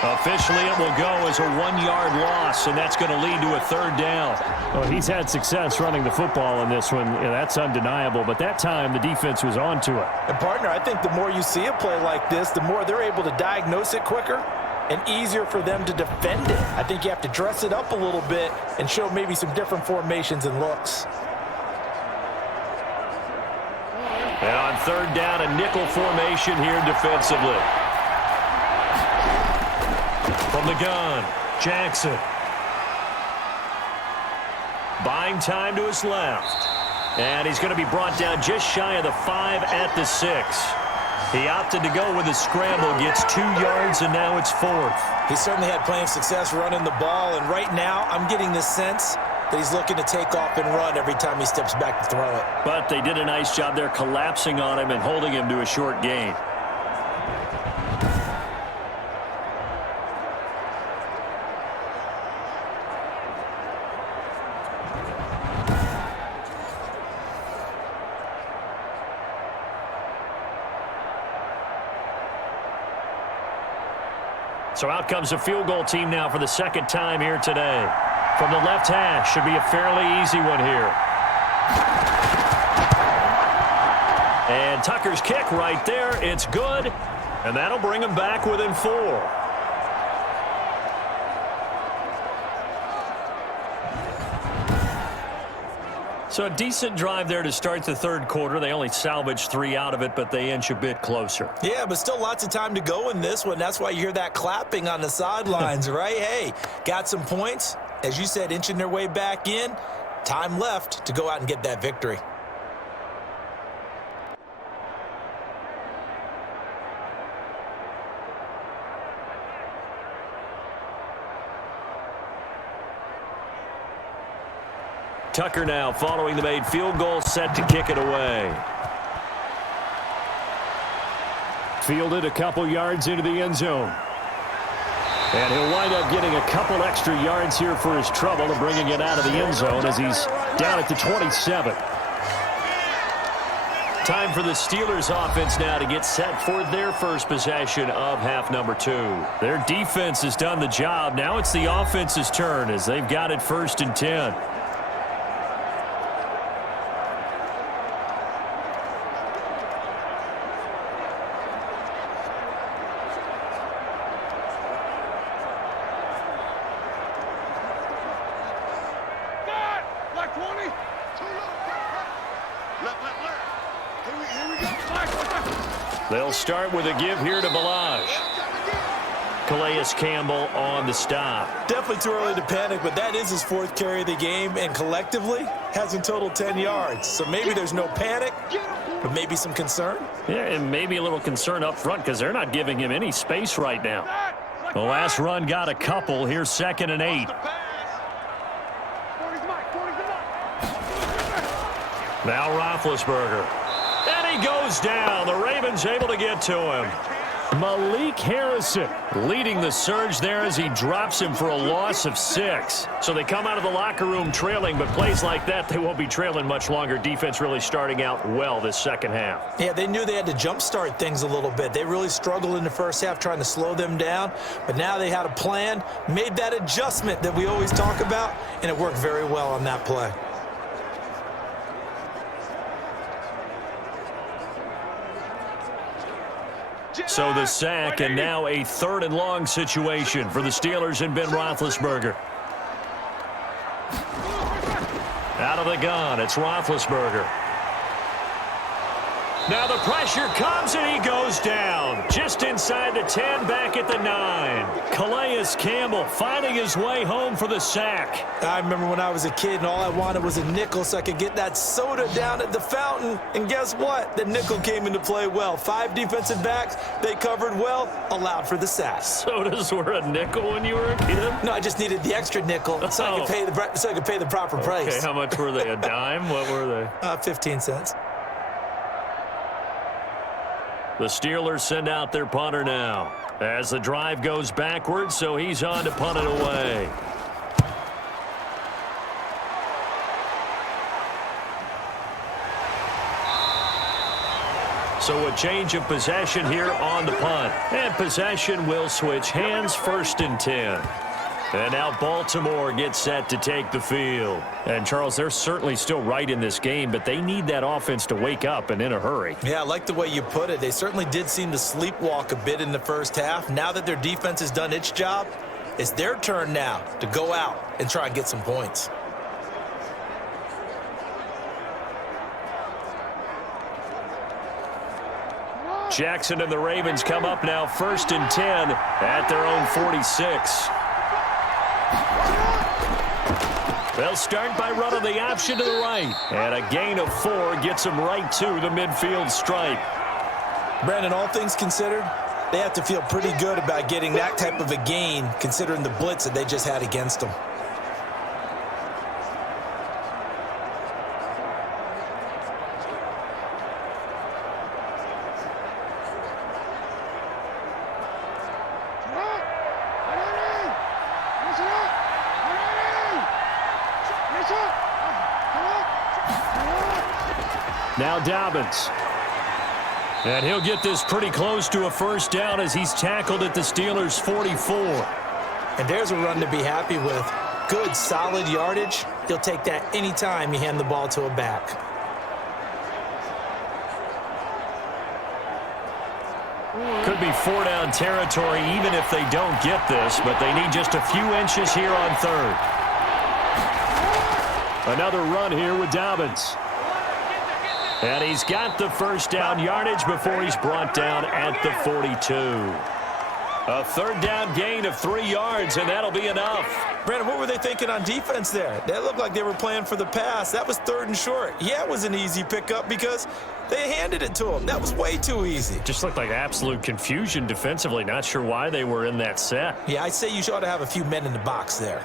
Officially, it will go as a 1-yard loss, and that's going to lead to a 3rd down. Well, he's had success running the football in this one. Yeah, that's undeniable, but that time the defense was on to it. And, partner, I think the more you see a play like this, the more they're able to diagnose it quicker and easier for them to defend it. I think you have to dress it up a little bit and show maybe some different formations and looks. And on 3rd down, a nickel formation here defensively. From the gun, Jackson. Buying time to his left. And he's going to be brought down just shy of the 5 at the 6. He opted to go with a scramble, gets 2 yards, and now it's 4th. He certainly had plenty of success running the ball, and right now I'm getting the sense that he's looking to take off and run every time he steps back to throw it. But they did a nice job there collapsing on him and holding him to a short gain. So out comes a field goal team now for the 2nd time here today. From the left hash, should be a fairly easy one here. And Tucker's kick right there, it's good. And that'll bring him back within 4. So a decent drive there to start the 3rd quarter. They only salvaged 3 out of it, but they inch a bit closer. Yeah, but still lots of time to go in this one. That's why you hear that clapping on the sidelines, right? Hey, got some points. As you said, inching their way back in. Time left to go out and get that victory. Tucker now following the made field goal, set to kick it away. Fielded a couple yards into the end zone. And he'll wind up getting a couple extra yards here for his trouble and bringing it out of the end zone as he's down at the 27. Time for the Steelers offense now to get set for their first possession of half number 2. Their defense has done the job. Now it's the offense's turn as they've got it 1st and 10. They'll start with a give here to Balaj. Calais Campbell on the stop. Definitely too early to panic, but that is his 4th carry of the game, and collectively has in total 10 yards. So maybe there's no panic, but maybe some concern. Yeah, and maybe a little concern up front because they're not giving him any space right now. The last run got a couple. Here's 2nd and 8. Now Roethlisberger. And he goes down. The Ravens able to get to him. Malik Harrison leading the surge there as he drops him for a loss of 6. So they come out of the locker room trailing, but plays like that, they won't be trailing much longer. Defense really starting out well this 2nd half. Yeah, they knew they had to jumpstart things a little bit. They really struggled in the 1st half trying to slow them down, but now they had a plan, made that adjustment that we always talk about, and it worked very well on that play. So the sack, and now a 3rd and long situation for the Steelers and Ben Roethlisberger. Out of the gun, it's Roethlisberger. Now the pressure comes and he goes down. Just inside the 10, back at the 9. Calais Campbell finding his way home for the sack. I remember when I was a kid and all I wanted was a nickel so I could get that soda down at the fountain. And guess what? The nickel came into play well. 5 defensive backs, they covered well, allowed for the sack. Sodas were a nickel when you were a kid? No, I just needed the extra nickel so I could pay the proper price. Okay, how much were they? A dime? What were they? 15 cents. The Steelers send out their punter now as the drive goes backwards, so he's on to punt it away. So a change of possession here on the punt. And possession will switch hands, 1st and 10. And now Baltimore gets set to take the field. And, Charles, they're certainly still right in this game, but they need that offense to wake up and in a hurry. Yeah, I like the way you put it. They certainly did seem to sleepwalk a bit in the first half. Now that their defense has done its job, it's their turn now to go out and try and get some points. Jackson and the Ravens come up now 1st and 10 at their own 46. They'll start by running the option to the right. And a gain of 4 gets them right to the midfield stripe. Brandon, all things considered, they have to feel pretty good about getting that type of a gain considering the blitz that they just had against them. Now Dobbins. And he'll get this pretty close to a first down as he's tackled at the Steelers' 44. And there's a run to be happy with. Good, solid yardage. He'll take that anytime you hand the ball to a back. Could be 4-down territory even if they don't get this, but they need just a few inches here on 3rd. Another run here with Dobbins. And he's got the first down yardage before he's brought down at the 42. A 3rd down gain of 3 yards, and that'll be enough. Brandon, what were they thinking on defense there? They looked like they were playing for the pass. That was 3rd and short. Yeah, it was an easy pickup because they handed it to him. That was way too easy. Just looked like absolute confusion defensively. Not sure why they were in that set. Yeah, I'd say you ought to have a few men in the box there.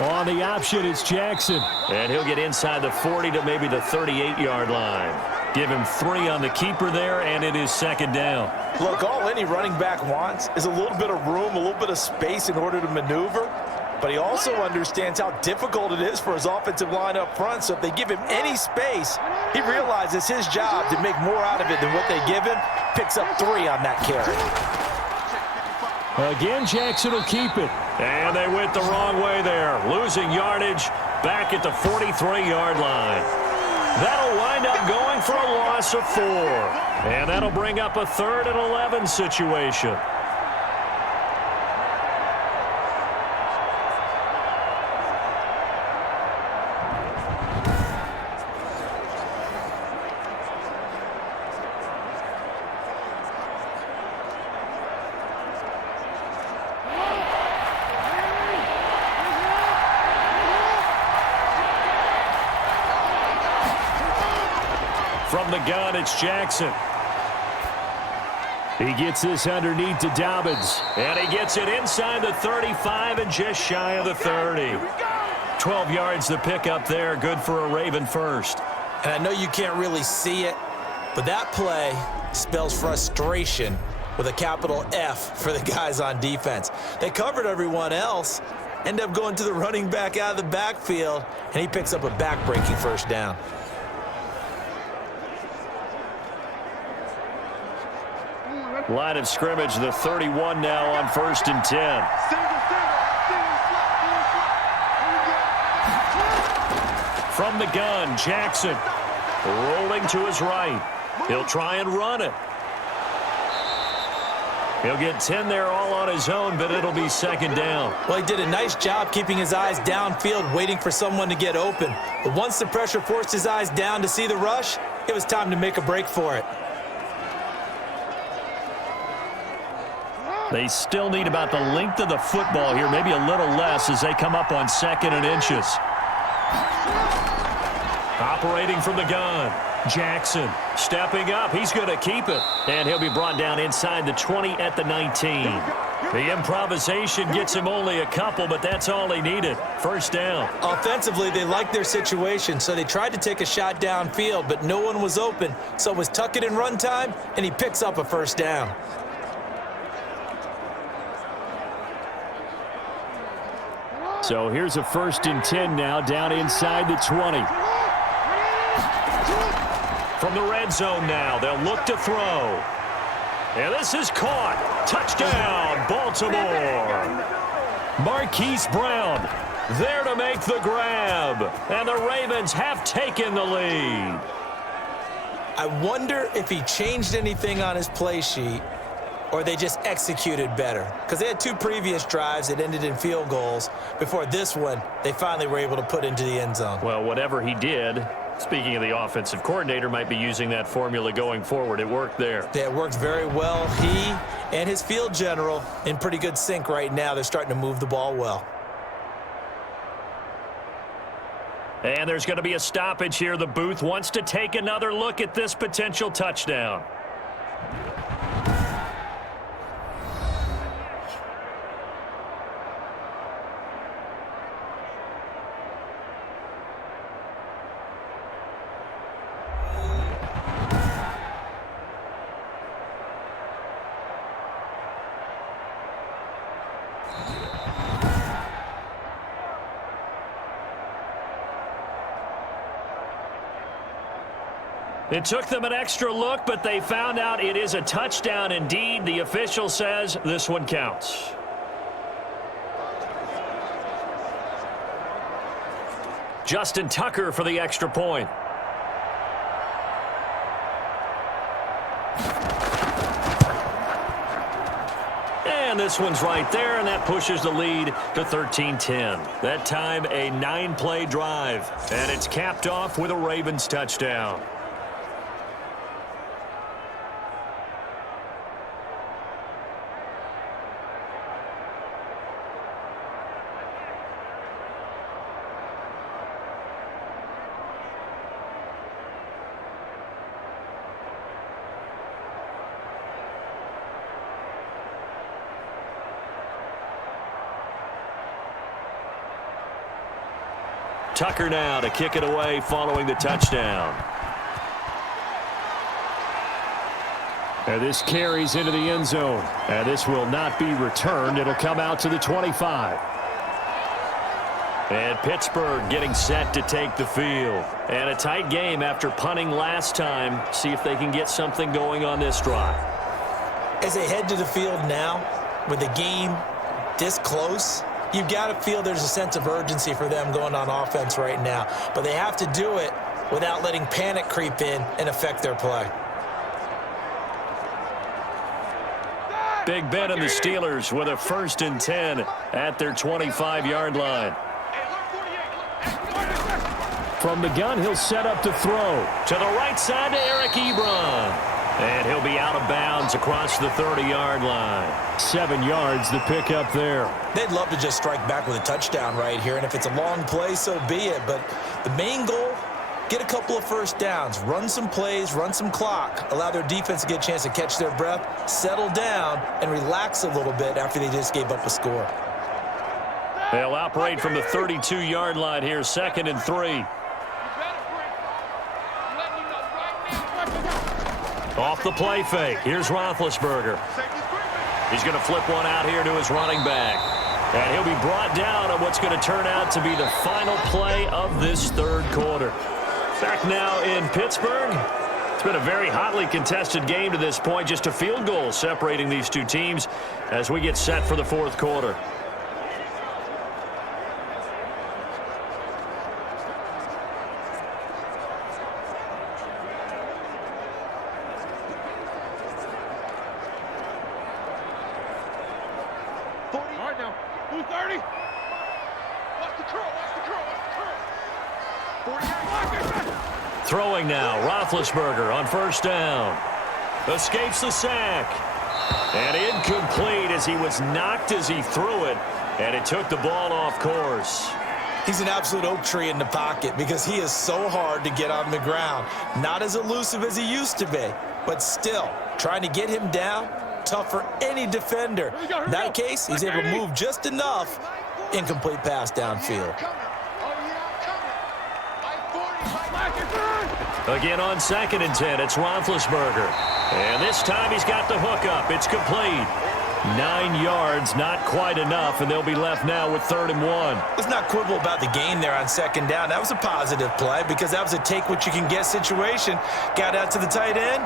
On the option, it's Jackson. And he'll get inside the 40 to maybe the 38-yard line. Give him 3 on the keeper there, and it is 2nd down. Look, all any running back wants is a little bit of room, a little bit of space in order to maneuver. But he also understands how difficult it is for his offensive line up front. So if they give him any space, he realizes it's his job to make more out of it than what they give him. Picks up 3 on that carry. Again, Jackson will keep it. And they went the wrong way there. Losing yardage back at the 43-yard line. That'll wind up going for a loss of 4. And that'll bring up a 3rd and 11 situation. From the gun, it's Jackson. He gets this underneath to Dobbins. And he gets it inside the 35 and just shy of the 30. 12 yards the pickup there. Good for a Raven first. And I know you can't really see it, but that play spells frustration with a capital F for the guys on defense. They covered everyone else, end up going to the running back out of the backfield, and he picks up a back-breaking first down. Line of scrimmage, the 31 now on 1st and 10. From the gun, Jackson rolling to his right. He'll try and run it. He'll get 10 there all on his own, but it'll be second down. Well, he did a nice job keeping his eyes downfield, waiting for someone to get open. But once the pressure forced his eyes down to see the rush, it was time to make a break for it. They still need about the length of the football here, maybe a little less as they come up on 2nd and inches. Operating from the gun, Jackson stepping up. He's going to keep it. And he'll be brought down inside the 20 at the 19. The improvisation gets him only a couple, but that's all he needed. First down. Offensively, they liked their situation, so they tried to take a shot downfield, but no one was open. So it was tuck it and run time, and he picks up a first down. So here's a 1st and 10 now, down inside the 20. From the red zone now, they'll look to throw. And this is caught. Touchdown, Baltimore. Marquise Brown there to make the grab. And the Ravens have taken the lead. I wonder if he changed anything on his play sheet or they just executed better. Because they had 2 previous drives that ended in field goals. Before this one, they finally were able to put into the end zone. Well, whatever he did, speaking of the offensive coordinator, might be using that formula going forward. It worked there. Yeah, it worked very well. He and his field general in pretty good sync right now. They're starting to move the ball well. And there's going to be a stoppage here. The booth wants to take another look at this potential touchdown. It took them an extra look, but they found out it is a touchdown indeed. The official says this one counts. Justin Tucker for the extra point. And this one's right there, and that pushes the lead to 13-10. That time, a 9-play drive, and it's capped off with a Ravens touchdown. Tucker now to kick it away following the touchdown. And this carries into the end zone. And this will not be returned. It'll come out to the 25. And Pittsburgh getting set to take the field. And a tight game after punting last time. See if they can get something going on this drive. As they head to the field now, with the game this close, you've got to feel there's a sense of urgency for them going on offense right now. But they have to do it without letting panic creep in and affect their play. Big Ben and the Steelers with a 1st and 10 at their 25-yard line. From the gun, he'll set up to throw. To the right side to Eric Ebron. And he'll be out of bounds across the 30-yard line. 7 yards, the pickup there. They'd love to just strike back with a touchdown right here, and if it's a long play, so be it. But the main goal, get a couple of first downs, run some plays, run some clock, allow their defense to get a chance to catch their breath, settle down, and relax a little bit after they just gave up a score. They'll operate from the 32-yard line here, 2nd and 3. Off the play fake. Here's Roethlisberger. He's going to flip one out here to his running back. And he'll be brought down on what's going to turn out to be the final play of this 3rd quarter. Back now in Pittsburgh. It's been a very hotly contested game to this point. Just a field goal separating these two teams as we get set for the 4th quarter. 40. All right, now. Who's 30? Watch the curl. Watch the curl. Watch the curl. 40 yards. Throwing now, Roethlisberger on first down. Escapes the sack. And incomplete as he was knocked as he threw it. And it took the ball off course. He's an absolute oak tree in the pocket because he is so hard to get on the ground. Not as elusive as he used to be, but still, trying to get him down, tough for any defender. In that case, he's able to move just enough. Incomplete pass downfield. Again on 2nd and 10, it's Roethlisberger. And this time he's got the hook up. It's complete. 9 yards, not quite enough, and they'll be left now with 3rd and 1. Let's not quibble about the gain there on 2nd down. That was a positive play because that was a take-what-you-can-get situation. Got out to the tight end.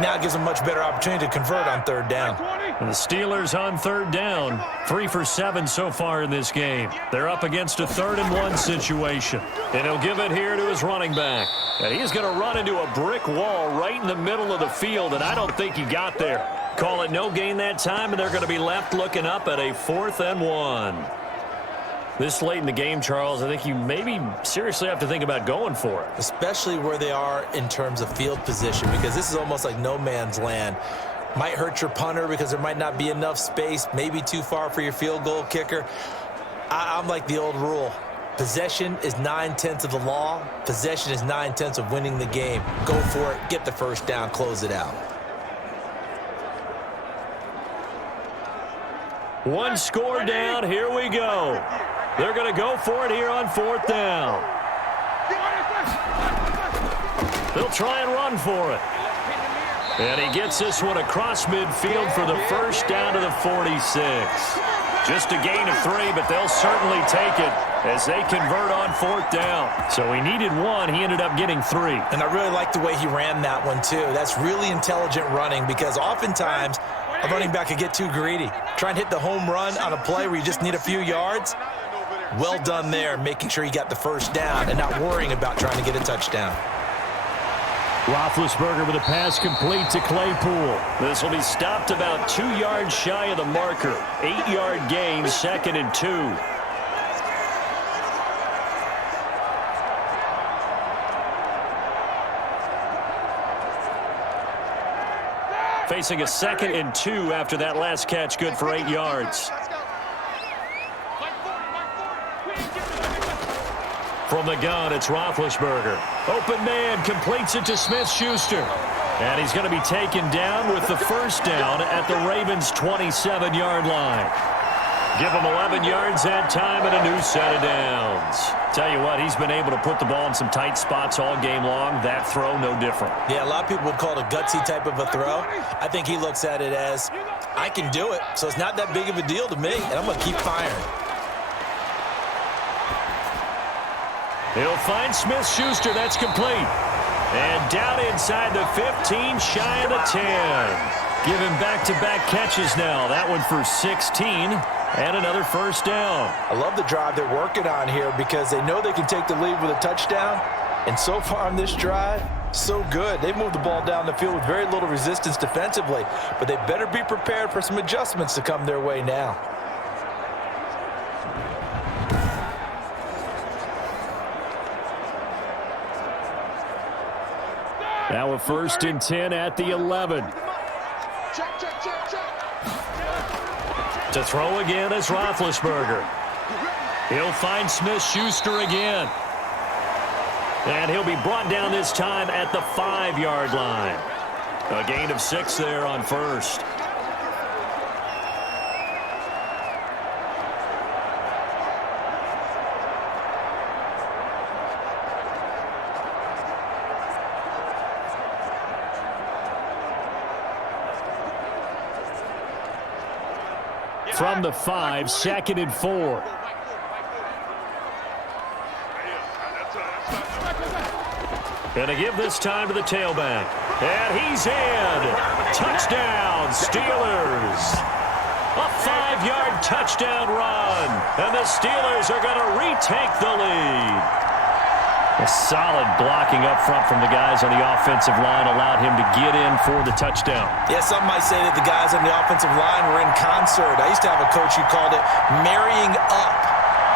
Now it gives him a much better opportunity to convert on 3rd down. And the Steelers on 3rd down. 3 for 7 so far in this game. They're up against a 3rd and 1 situation. And he'll give it here to his running back. And he's going to run into a brick wall right in the middle of the field, and I don't think he got there. Call it no gain that time, and they're going to be left looking up at a 4th and 1. This late in the game, Charles, I think you maybe seriously have to think about going for it. Especially where they are in terms of field position, because this is almost like no man's land. Might hurt your punter because there might not be enough space, maybe too far for your field goal kicker. I'm like the old rule. Possession is 9/10 of the law. Possession is 9/10 of winning the game. Go for it, get the first down, close it out. One score down, here we go. They're going to go for it here on 4th down. They'll try and run for it. And he gets this one across midfield for the first down to the 46. Just a gain of 3, but they'll certainly take it as they convert on 4th down. So he needed 1. He ended up getting 3. And I really like the way he ran that one, too. That's really intelligent running because oftentimes a running back could get too greedy. Try and hit the home run on a play where you just need a few yards. Well done there, making sure he got the first down and not worrying about trying to get a touchdown. Roethlisberger with a pass complete to Claypool. This will be stopped about 2 yards shy of the marker. 8-yard gain, 2nd and 2. Facing a 2nd and 2 after that last catch, good for 8 yards. From the gun, it's Roethlisberger. Open man, completes it to Smith-Schuster. And he's going to be taken down with the first down at the Ravens' 27-yard line. Give him 11 yards that time and a new set of downs. Tell you what, he's been able to put the ball in some tight spots all game long. That throw, no different. Yeah, a lot of people would call it a gutsy type of a throw. I think he looks at it as, I can do it, so it's not that big of a deal to me, and I'm going to keep firing. He'll find Smith-Schuster. That's complete. And down inside the 15, shy of the 10. Give him back-to-back catches now. That one for 16 and another first down. I love the drive they're working on here because they know they can take the lead with a touchdown. And so far on this drive, so good. They moved the ball down the field with very little resistance defensively. But they better be prepared for some adjustments to come their way now. Now a 1st and 10 at the 11. To throw again is Roethlisberger. He'll find Smith-Schuster again. And he'll be brought down this time at the 5-yard line. A gain of 6 there on first. From the 5, 2nd and 4. And to give this time to the tailback. And he's in. Touchdown, Steelers. A 5-yard touchdown run. And the Steelers are going to retake the lead. A solid blocking up front from the guys on the offensive line allowed him to get in for the touchdown. Yeah, some might say that the guys on the offensive line were in concert. I used to have a coach who called it marrying up,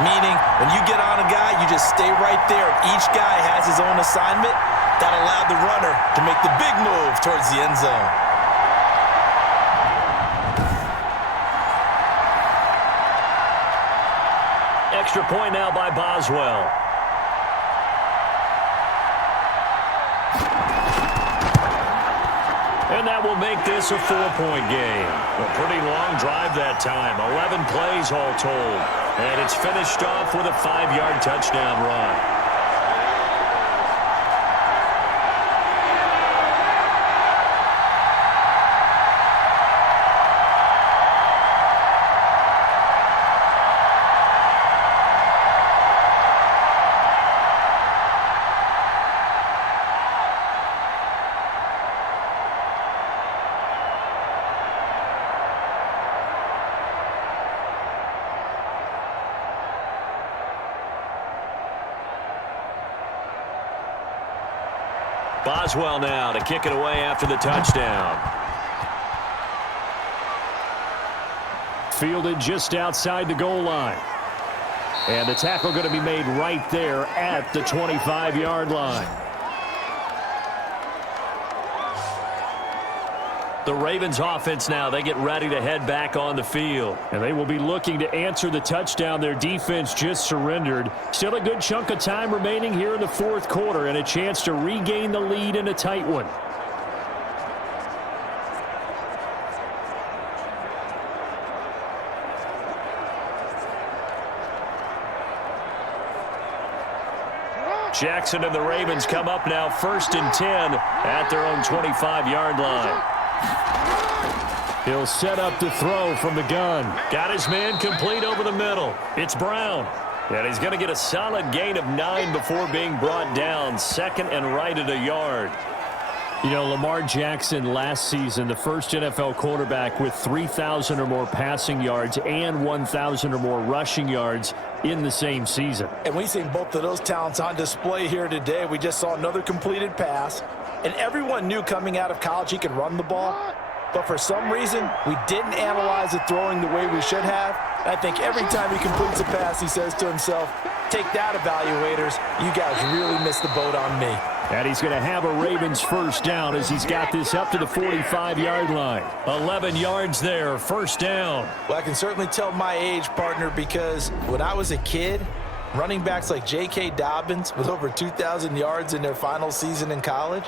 meaning when you get on a guy, you just stay right there. Each guy has his own assignment. That allowed the runner to make the big move towards the end zone. Extra point now by Boswell. And that will make this a 4-point game. A pretty long drive that time. 11 plays all told. And it's finished off with a 5-yard touchdown run. Boswell now to kick it away after the touchdown. Fielded just outside the goal line. And the tackle going to be made right there at the 25-yard line. The Ravens offense now, they get ready to head back on the field. And they will be looking to answer the touchdown their defense just surrendered. Still a good chunk of time remaining here in the fourth quarter and a chance to regain the lead in a tight one. Jackson and the Ravens come up now 1st and 10 at their own 25-yard line. He'll set up the throw from the gun. Got his man complete over the middle. It's Brown. And he's going to get a solid gain of 9 before being brought down. 2nd and right at a yard. You know, Lamar Jackson last season, the first NFL quarterback with 3,000 or more passing yards and 1,000 or more rushing yards in the same season. And we've seen both of those talents on display here today. We just saw another completed pass. And everyone knew coming out of college he could run the ball. But for some reason, we didn't analyze the throwing the way we should have. And I think every time he completes a pass, he says to himself, take that, evaluators. You guys really missed the boat on me. And he's going to have a Ravens first down as he's got this up to the 45-yard line. 11 yards there, first down. Well, I can certainly tell my age, partner, because when I was a kid, running backs like J.K. Dobbins with over 2,000 yards in their final season in college,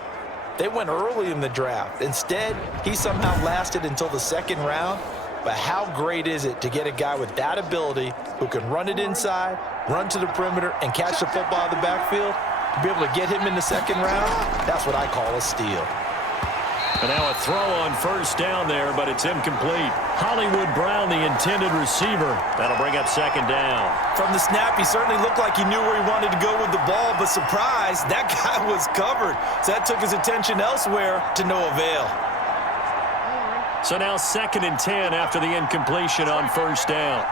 they went early in the draft. Instead, he somehow lasted until the 2nd round. But how great is it to get a guy with that ability who can run it inside, run to the perimeter, and catch the football out of the backfield? To be able to get him in the 2nd round, that's what I call a steal. And now a throw on first down there, but it's incomplete. Hollywood Brown, the intended receiver. That'll bring up 2nd down. From the snap, he certainly looked like he knew where he wanted to go with the ball, but surprise, that guy was covered. So that took his attention elsewhere to no avail. So now 2nd and 10 after the incompletion on first down.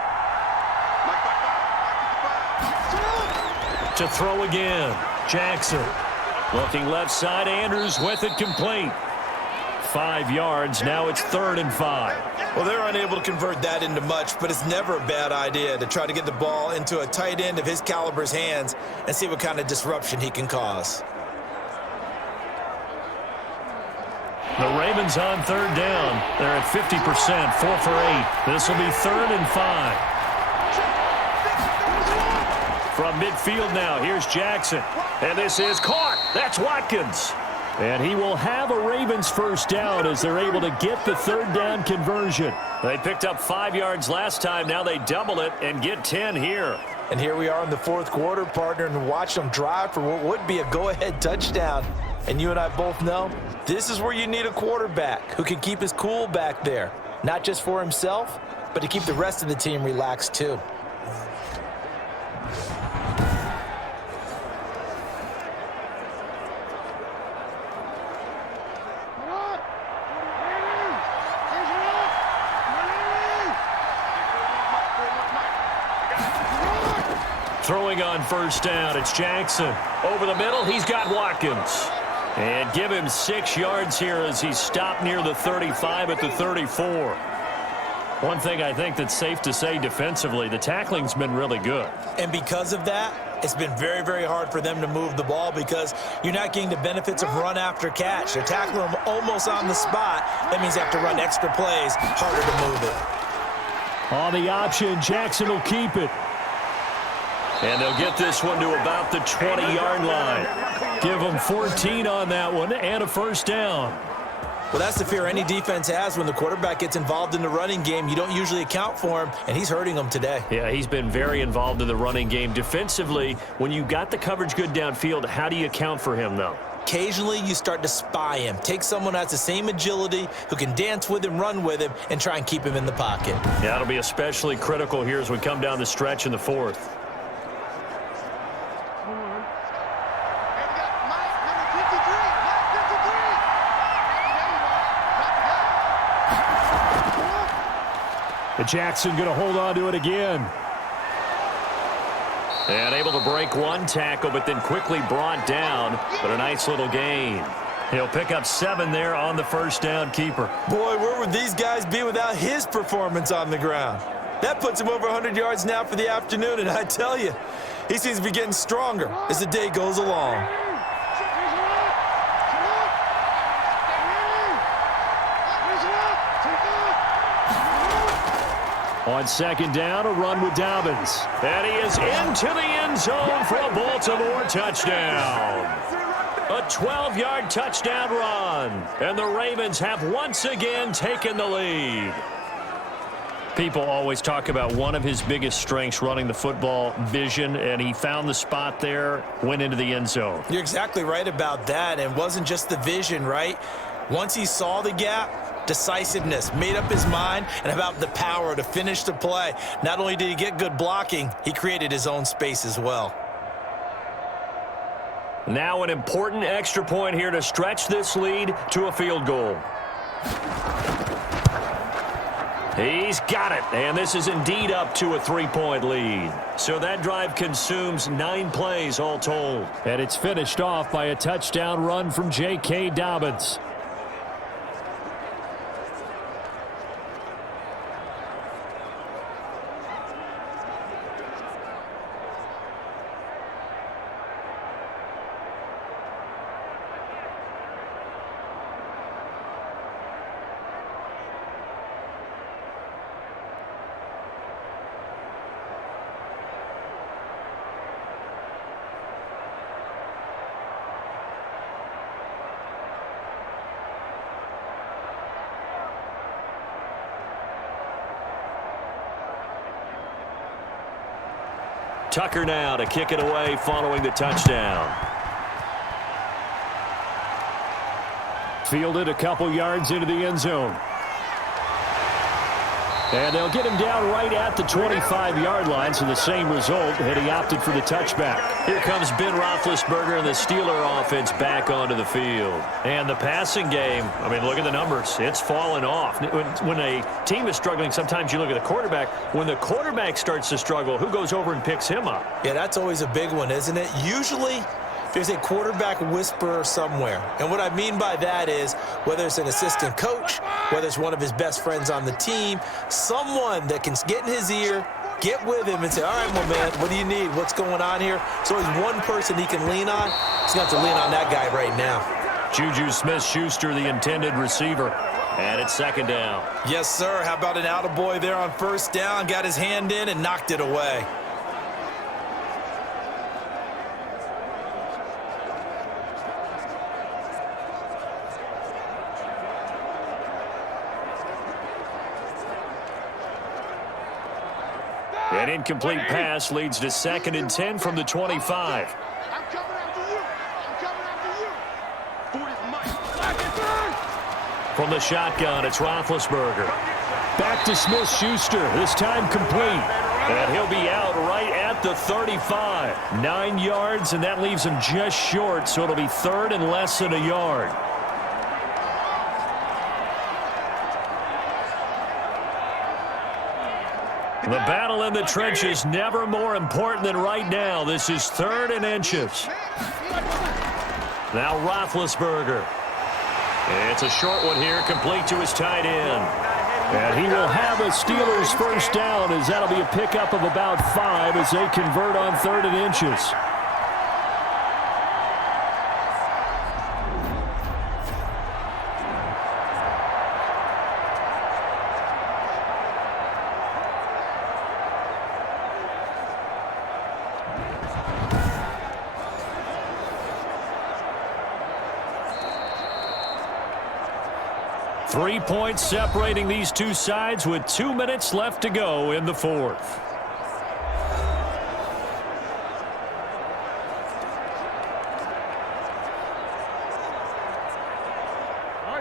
To throw again, Jackson. Looking left side, Andrews with it complete. 5 yards, now it's 3rd and 5. Well, they're unable to convert that into much, but it's never a bad idea to try to get the ball into a tight end of his caliber's hands and see what kind of disruption he can cause. The Ravens on 3rd down. They're at 50%, 4 for 8. This will be 3rd and 5. From midfield now, here's Jackson. And this is caught. That's Watkins. And he will have a Ravens first down as they're able to get the 3rd down conversion. They picked up 5 yards last time. Now they double it and get 10 here. And here we are in the 4th quarter, partner, and watch them drive for what would be a go-ahead touchdown. And you and I both know this is where you need a quarterback who can keep his cool back there. Not just for himself, but to keep the rest of the team relaxed too. Throwing on first down, it's Jackson. Over the middle, he's got Watkins. And give him 6 yards here as he's stopped near the 35 at the 34. One thing I think that's safe to say defensively, the tackling's been really good. And because of that, it's been very, very hard for them to move the ball because you're not getting the benefits of run after catch. They're tackling them almost on the spot. That means they have to run extra plays, harder to move it. On the option, Jackson will keep it. And they'll get this one to about the 20-yard line. Give them 14 on that one and a first down. Well, that's the fear any defense has when the quarterback gets involved in the running game. You don't usually account for him, and he's hurting them today. Yeah, he's been very involved in the running game. Defensively, when you got the coverage good downfield, how do you account for him, though? Occasionally, you start to spy him. Take someone who has the same agility, who can dance with him, run with him, and try and keep him in the pocket. Yeah, it'll be especially critical here as we come down the stretch in the fourth. Jackson going to hold on to it again. And able to break one tackle, but then quickly brought down. But a nice little gain. He'll pick up 7 there on the first down keeper. Boy, where would these guys be without his performance on the ground? That puts him over 100 yards now for the afternoon, and I tell you, he seems to be getting stronger as the day goes along. On second down, a run with Dobbins. And he is into the end zone for a Baltimore touchdown. A 12-yard touchdown run. And the Ravens have once again taken the lead. People always talk about one of his biggest strengths running the football, vision, and he found the spot there, went into the end zone. You're exactly right about that. And it wasn't just the vision, right? Once he saw the gap, decisiveness, made up his mind, and about the power to finish the play. Not only did he get good blocking, he created his own space as well. Now an important extra point here to stretch this lead to a field goal. He's got it, and this is indeed up to a 3-point lead. So that drive consumes 9 plays all told. And it's finished off by a touchdown run from J.K. Dobbins. Tucker now to kick it away following the touchdown. Fielded a couple yards into the end zone. And they'll get him down right at the 25-yard line, so the same result, and he opted for the touchback. Here comes Ben Roethlisberger and the Steeler offense back onto the field. And the passing game, I mean, look at the numbers. It's fallen off. When a team is struggling, sometimes you look at the quarterback. When the quarterback starts to struggle, who goes over and picks him up? Yeah, that's always a big one, isn't it? Usually, there's a quarterback whisperer somewhere. And what I mean by that is whether it's an assistant coach, whether it's one of his best friends on the team, someone that can get in his ear, get with him and say, all right, well, man, what do you need? What's going on here? So there's one person he can lean on. He's going to have to lean on that guy right now. Juju Smith-Schuster, the intended receiver. And it's second down. Yes, sir. How about an attaboy there on first down? Got his hand in and knocked it away. An incomplete pass leads to 2nd and 10 from the 25. I'm coming after you. I'm coming after you. From the shotgun, it's Roethlisberger. Back to Smith-Schuster, this time complete. And he'll be out right at the 35. 9 yards, and that leaves him just short, so it'll be 3rd and less than a yard. The battle in the trenches never more important than right now. This is 3rd and inches. Now Roethlisberger. It's a short one here, complete to his tight end. And he will have a Steelers first down, as that'll be a pickup of about 5 as they convert on 3rd and inches. Three points separating these two sides with 2 minutes left to go in the 4th.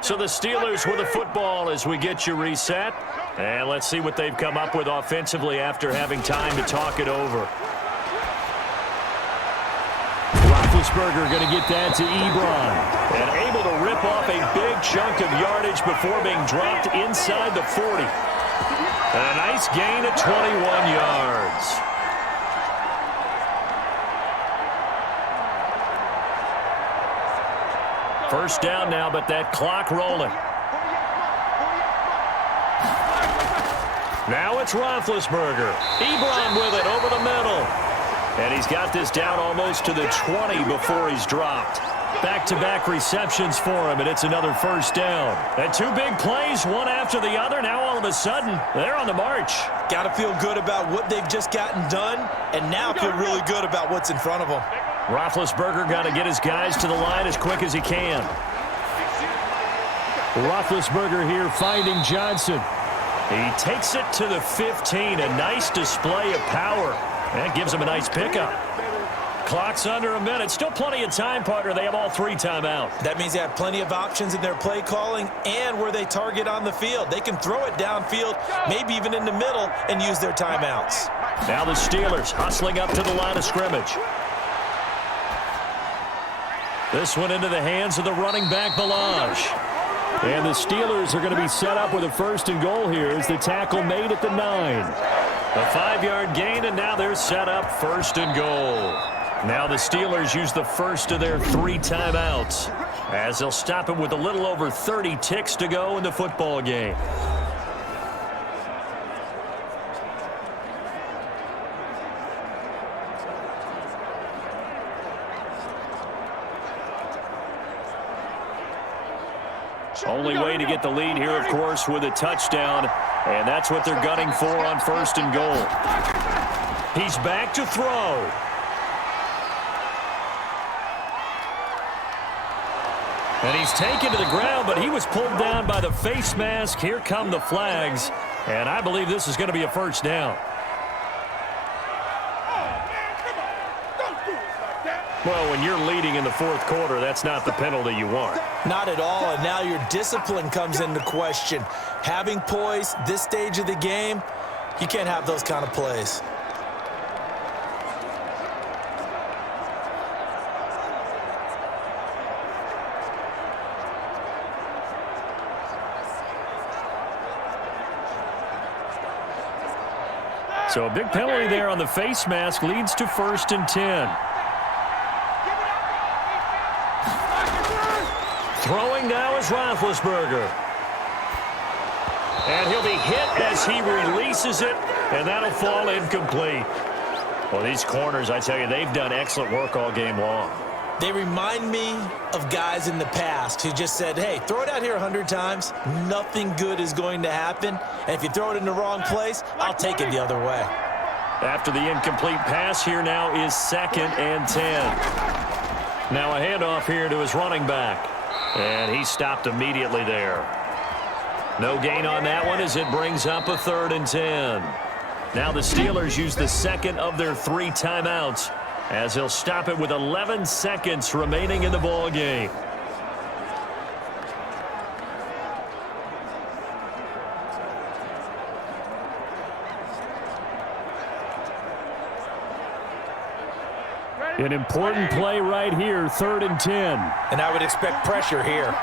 So the Steelers with the football as we get you reset. And let's see what they've come up with offensively after having time to talk it over. Roethlisberger going to get that to Ebron. And able to rip off a big chunk of yardage before being dropped inside the 40. And a nice gain of 21 yards. First down now, but that clock rolling. Now it's Roethlisberger. Ebron with it over the middle. And he's got this down almost to the 20 before he's dropped. Back-to-back receptions for him, and it's another first down. And 2 big plays, one after the other. Now all of a sudden, they're on the march. Got to feel good about what they've just gotten done, and now feel really good about what's in front of them. Roethlisberger got to get his guys to the line as quick as he can. Roethlisberger here finding Johnson. He takes it to the 15. A nice display of power. That gives him a nice pickup. Clock's under a minute. Still plenty of time, partner. They have all 3 timeouts. That means they have plenty of options in their play calling and where they target on the field. They can throw it downfield, maybe even in the middle, and use their timeouts. Now the Steelers hustling up to the line of scrimmage. This one into the hands of the running back, Balaj. And the Steelers are going to be set up with a 1st and goal here as the tackle made at the 9. A 5-yard gain, and now they're set up 1st and goal. Now the Steelers use the first of their 3 timeouts as they'll stop him with a little over 30 ticks to go in the football game. Only way to get the lead here, of course, with a touchdown, and that's what they're gunning for on 1st and goal. He's back to throw. And he's taken to the ground, but he was pulled down by the face mask. Here come the flags, and I believe this is going to be a first down. Well, when you're leading in the 4th quarter, that's not the penalty you want. Not at all, and now your discipline comes into question. Having poise this stage of the game, you can't have those kind of plays. So a big penalty there on the face mask leads to 1st and 10. Throwing now is Roethlisberger. And he'll be hit as he releases it, and that'll fall incomplete. Well, these corners, I tell you, they've done excellent work all game long. They remind me of guys in the past who just said, hey, throw it out here 100 times. Nothing good is going to happen. And if you throw it in the wrong place, I'll take it the other way. After the incomplete pass, here now is 2nd and 10. Now a handoff here to his running back. And he stopped immediately there. No gain on that one as it brings up a 3rd and 10. Now the Steelers use the 2nd of their 3 timeouts as they'll stop it with 11 seconds remaining in the ball game. An important play right here, 3rd and 10. And I would expect pressure here.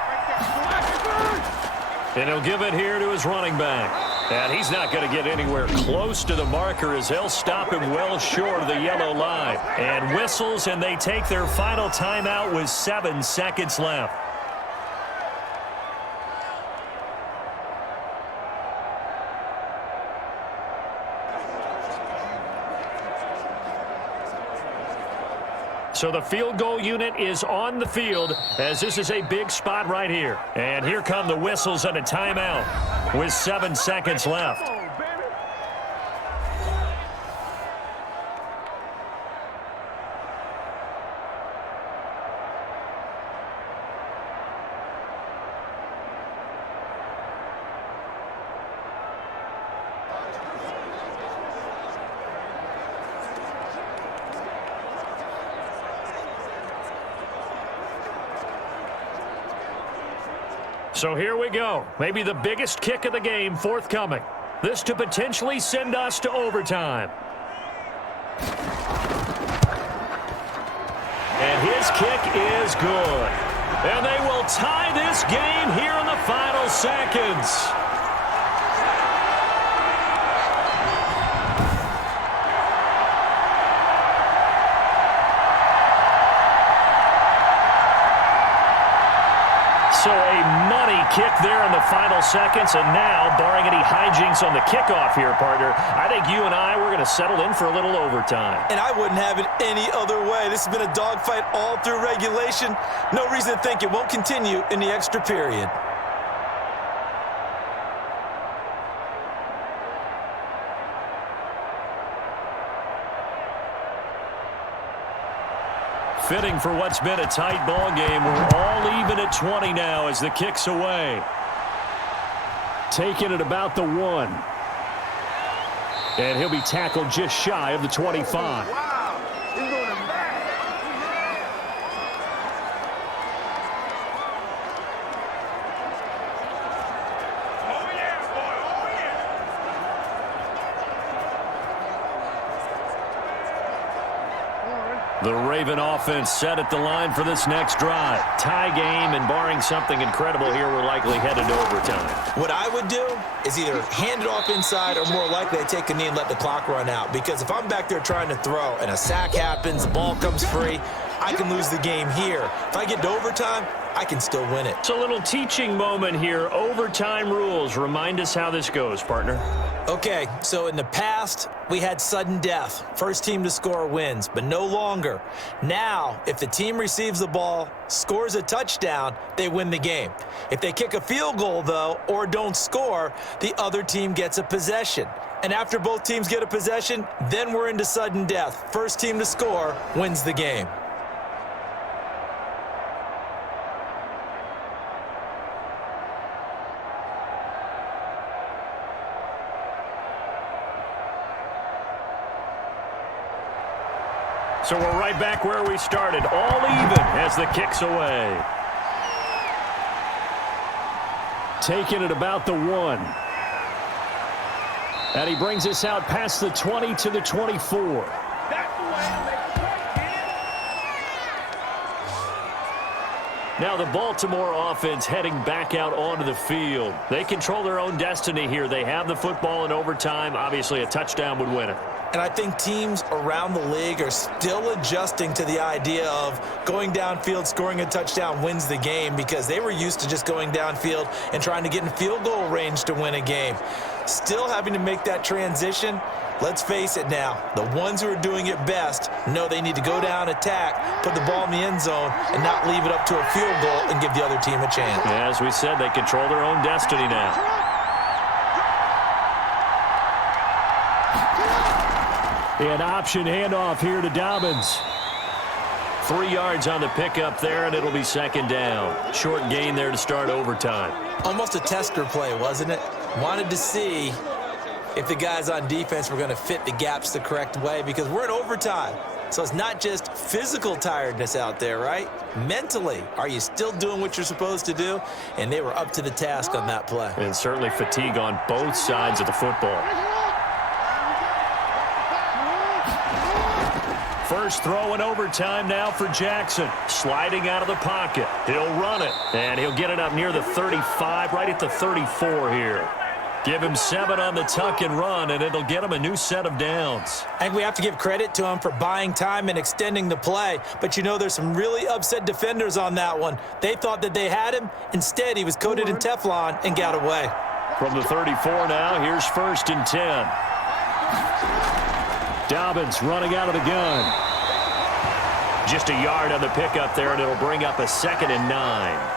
And he'll give it here to his running back. And he's not going to get anywhere close to the marker as they'll stop him well short of the yellow line. And whistles, and they take their final timeout with 7 seconds left. So the field goal unit is on the field as this is a big spot right here. And here come the whistles and a timeout with 7 seconds left. So here we go. Maybe the biggest kick of the game forthcoming. This to potentially send us to overtime. And his kick is good. And they will tie this game here in the final seconds. So a money kick there in the final seconds, and now, barring any hijinks on the kickoff here, partner, I think you and I, we're going to settle in for a little overtime. And I wouldn't have it any other way. This has been a dogfight all through regulation. No reason to think it won't continue in the extra period. Fitting for what's been a tight ball game. We're all even at 20 now as the kick's away. Taking it about the 1. And he'll be tackled just shy of the 25. Wow, he's going to back. Oh, yeah, boy, oh, yeah. The Raven offense set at the line for this next drive. Tie game, and barring something incredible here, we're likely headed to overtime. What I would do is either hand it off inside or more likely I take a knee and let the clock run out. Because if I'm back there trying to throw and a sack happens, the ball comes free, I can lose the game here. If I get to overtime, I can still win it. It's a little teaching moment here. Overtime rules. Remind us how this goes, partner. Okay, so in the past, we had sudden death. First team to score wins, but no longer. Now, if the team receives the ball, scores a touchdown, they win the game. If they kick a field goal, though, or don't score, the other team gets a possession. And after both teams get a possession, then we're into sudden death. First team to score wins the game. So we're right back where we started, all even as the kick's away. Taking it about the 1. And he brings us out past the 20 to the 24. That's the way they play, Now the Baltimore offense heading back out onto the field. They control their own destiny here. They have the football in overtime. Obviously, a touchdown would win it. And I think teams around the league are still adjusting to the idea of going downfield, scoring a touchdown wins the game, because they were used to just going downfield and trying to get in field goal range to win a game. Still having to make that transition. Let's face it now, the ones who are doing it best know they need to go down, attack, put the ball in the end zone, and not leave it up to a field goal and give the other team a chance. Yeah, as we said, they control their own destiny now. An option handoff here to Dobbins. 3 yards on the pickup there, and it'll be second down. Short gain there to start overtime. Almost a tester play, wasn't it? Wanted to see if the guys on defense were going to fit the gaps the correct way, because we're in overtime. So it's not just physical tiredness out there, right? Mentally, are you still doing what you're supposed to do? And they were up to the task on that play. And certainly fatigue on both sides of the football. First throw in overtime now for Jackson. Sliding out of the pocket. He'll run it, and he'll get it up near the 35, right at the 34 here. Give him 7 on the tuck and run, and it'll get him a new set of downs. I think we have to give credit to him for buying time and extending the play. But, you know, there's some really upset defenders on that one. They thought that they had him. Instead, he was coated in Teflon and got away. From the 34 now, here's 1st and 10. Dobbins running out of the gun. Just a yard on the pickup there, and it'll bring up a 2nd and 9.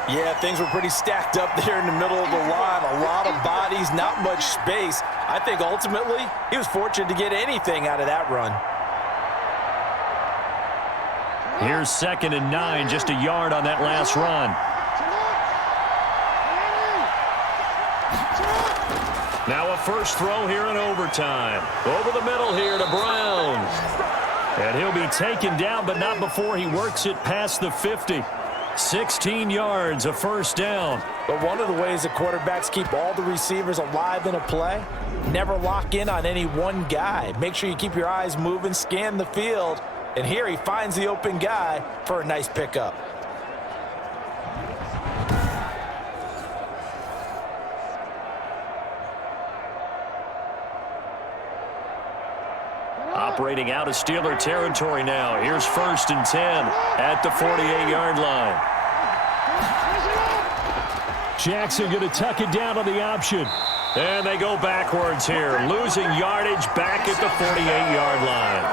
Yeah, things were pretty stacked up there in the middle of the line. A lot of bodies, not much space. I think ultimately he was fortunate to get anything out of that run. Here's 2nd and 9, just a yard on that last run. Now a first throw here in overtime. Over the middle here to Brown. And he'll be taken down, but not before he works it past the 50. 16 yards, a first down. But one of the ways that quarterbacks keep all the receivers alive in a play, never lock in on any one guy. Make sure you keep your eyes moving, scan the field. And here he finds the open guy for a nice pickup. Operating out of Steeler territory now. Here's 1st and 10 at the 48-yard line. Jackson going to tuck it down on the option. And they go backwards here, losing yardage back at the 48-yard line.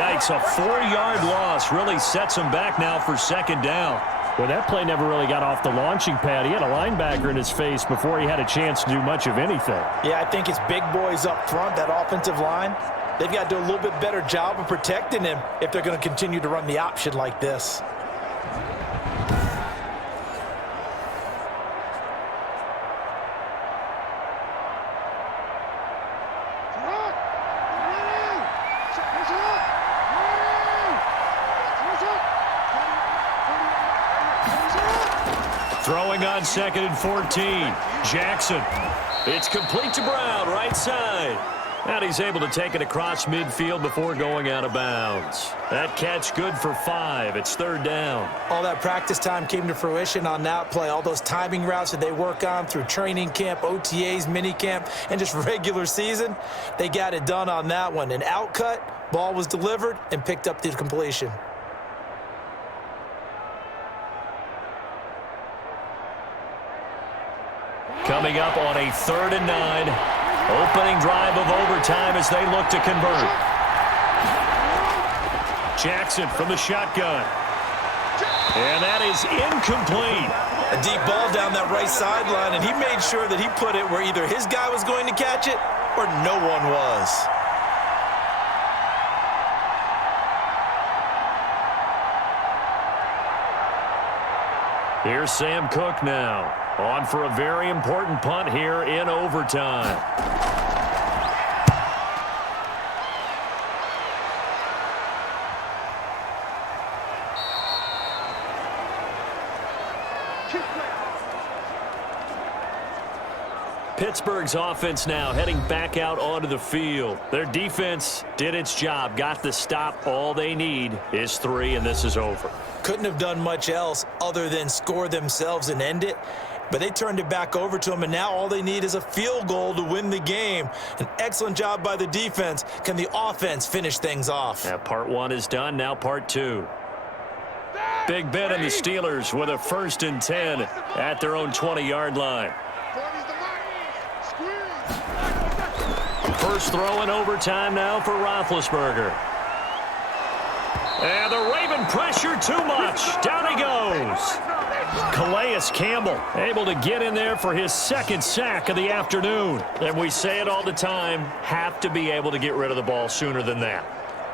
Yikes, a 4-yard loss really sets him back now for 2nd down. Well, that play never really got off the launching pad. He had a linebacker in his face before he had a chance to do much of anything. Yeah, I think it's big boys up front, that offensive line. They've got to do a little bit better job of protecting him if they're going to continue to run the option like this. Throwing on 2nd and 14. Jackson. It's complete to Brown, right side. And he's able to take it across midfield before going out of bounds. That catch good for 5. It's 3rd down. All that practice time came to fruition on that play. All those timing routes that they work on through training camp, OTAs, minicamp, and just regular season, they got it done on that one. An outcut, ball was delivered, and picked up the completion. Coming up on a 3rd and 9. Opening drive of overtime as they look to convert. Jackson from the shotgun. And that is incomplete. A deep ball down that right sideline, and he made sure that he put it where either his guy was going to catch it or no one was. Here's Sam Cook now. On for a very important punt here in overtime. Pittsburgh's offense now heading back out onto the field. Their defense did its job, got the stop. All they need is 3, and this is over. Couldn't have done much else other than score themselves and end it. But they turned it back over to them, and now all they need is a field goal to win the game. An excellent job by the defense. Can the offense finish things off? Yeah, part 1 is done. Now part 2. Big Ben and the Steelers with a 1st and 10 at their own 20-yard line. First throw in overtime now for Roethlisberger. And the Raven pressure too much. Down he goes. Calais Campbell able to get in there for his 2nd sack of the afternoon. And we say it all the time, have to be able to get rid of the ball sooner than that.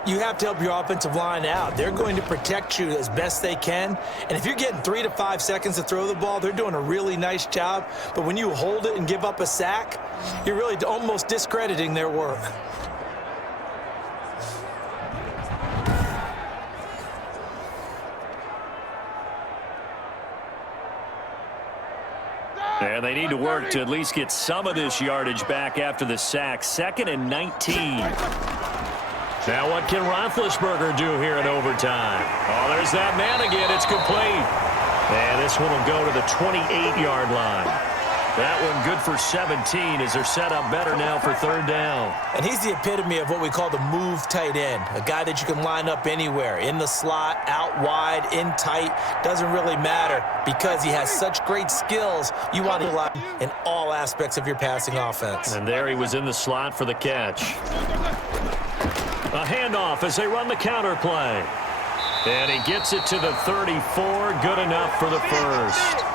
You have to help your offensive line out. They're going to protect you as best they can. And if you're getting 3 to 5 seconds to throw the ball, they're doing a really nice job. But when you hold it and give up a sack, you're really almost discrediting their work. And they need to work to at least get some of this yardage back after the sack. 2nd and 19. Now what can Roethlisberger do here in overtime? Oh, there's that man again. It's complete. And this one will go to the 28-yard line. That one good for 17 as they're set up better now for third down. And he's the epitome of what we call the move tight end, a guy that you can line up anywhere, in the slot, out wide, in tight, doesn't really matter because he has such great skills. You want to rely in all aspects of your passing offense. And there he was in the slot for the catch. A handoff as they run the counter play. And he gets it to the 34, good enough for the first.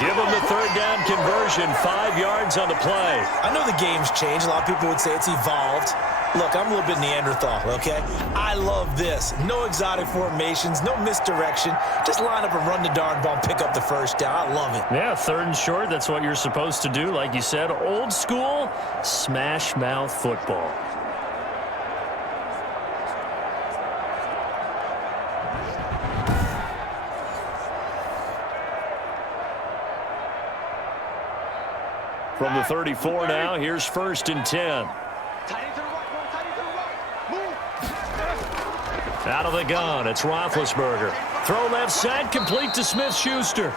Give him the third down conversion, 5 yards on the play. I know the game's changed. A lot of people would say it's evolved. Look, I'm a little bit Neanderthal, okay? I love this. No exotic formations, no misdirection. Just line up and run the darn ball and pick up the first down. I love it. Yeah, third and short, that's what you're supposed to do. Like you said, old school, smash mouth football. From the 34 now, here's 1st and 10. Out of the gun, it's Roethlisberger. Throw left side, complete to Smith-Schuster.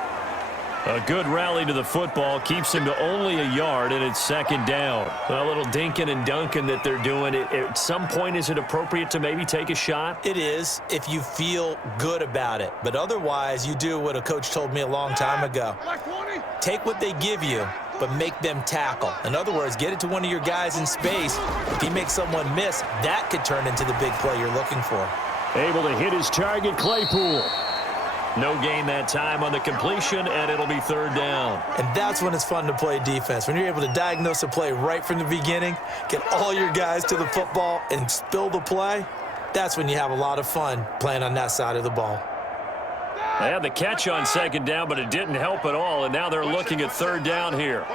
A good rally to the football, keeps him to only a yard, and it's 2nd down. A little dinking and dunking that they're doing. At some point, is it appropriate to maybe take a shot? It is if you feel good about it. But otherwise, you do what a coach told me a long time ago. Take what they give you, but make them tackle. In other words, get it to one of your guys in space. If he makes someone miss, that could turn into the big play you're looking for. Able to hit his target, Claypool. No gain that time on the completion, and it'll be 3rd down. And that's when it's fun to play defense. When you're able to diagnose a play right from the beginning, get all your guys to the football, and spill the play, that's when you have a lot of fun playing on that side of the ball. They had the catch on 2nd down, but it didn't help at all, and now they're looking at 3rd down here.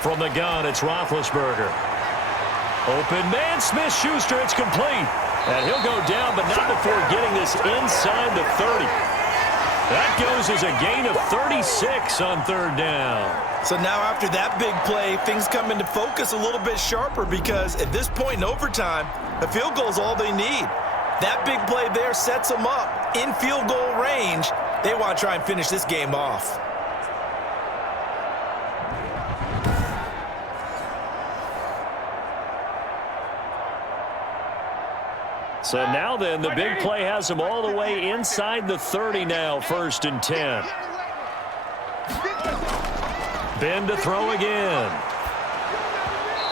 From the gun, it's Roethlisberger. Open man, Smith-Schuster, it's complete. And he'll go down, but not before getting this inside the 30. That goes as a gain of 36 on 3rd down. So now after that big play, things come into focus a little bit sharper because at this point in overtime, a field goal is all they need. That big play there sets them up in field goal range. They want to try and finish this game off. So now then, the big play has them all the way inside the 30 now, 1st and 10. Ben to throw again.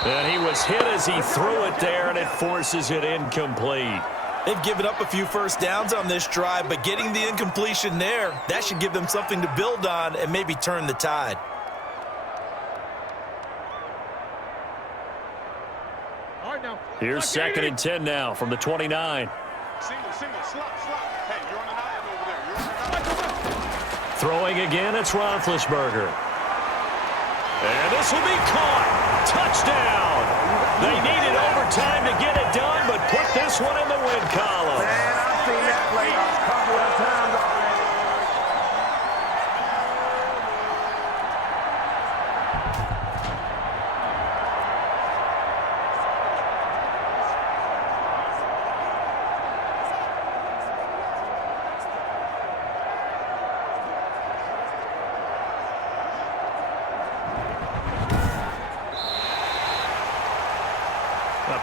And he was hit as he threw it there, and it forces it incomplete. They've given up a few first downs on this drive, but getting the incompletion there, that should give them something to build on and maybe turn the tide. Here's 2nd and 10 now from the 29. Single, slot. Hey, you're on the high end over there. You're on the high end. Throwing again, it's Roethlisberger. And this will be caught. Touchdown. They needed overtime to get it done, but put this one in the win column. Man, I've seen that play a couple of times already.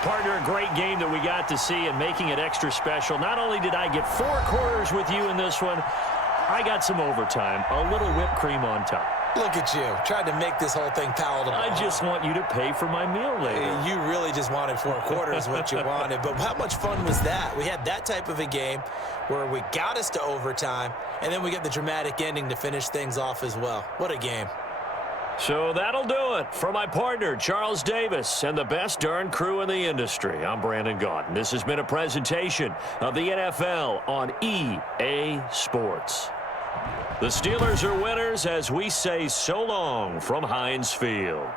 Partner, a great game that we got to see and making it extra special. Not only did I get 4 quarters with you in this one, I got some overtime, a little whipped cream on top. Look at you, tried to make this whole thing palatable. I just want you to pay for my meal later. You really just wanted 4 quarters what you wanted, but how much fun was that? We had that type of a game where we got us to overtime, and then we get the dramatic ending to finish things off as well. What a game. So that'll do it for my partner, Charles Davis, and the best darn crew in the industry. I'm Brandon Gaudin. This has been a presentation of the NFL on EA Sports. The Steelers are winners as we say so long from Heinz Field.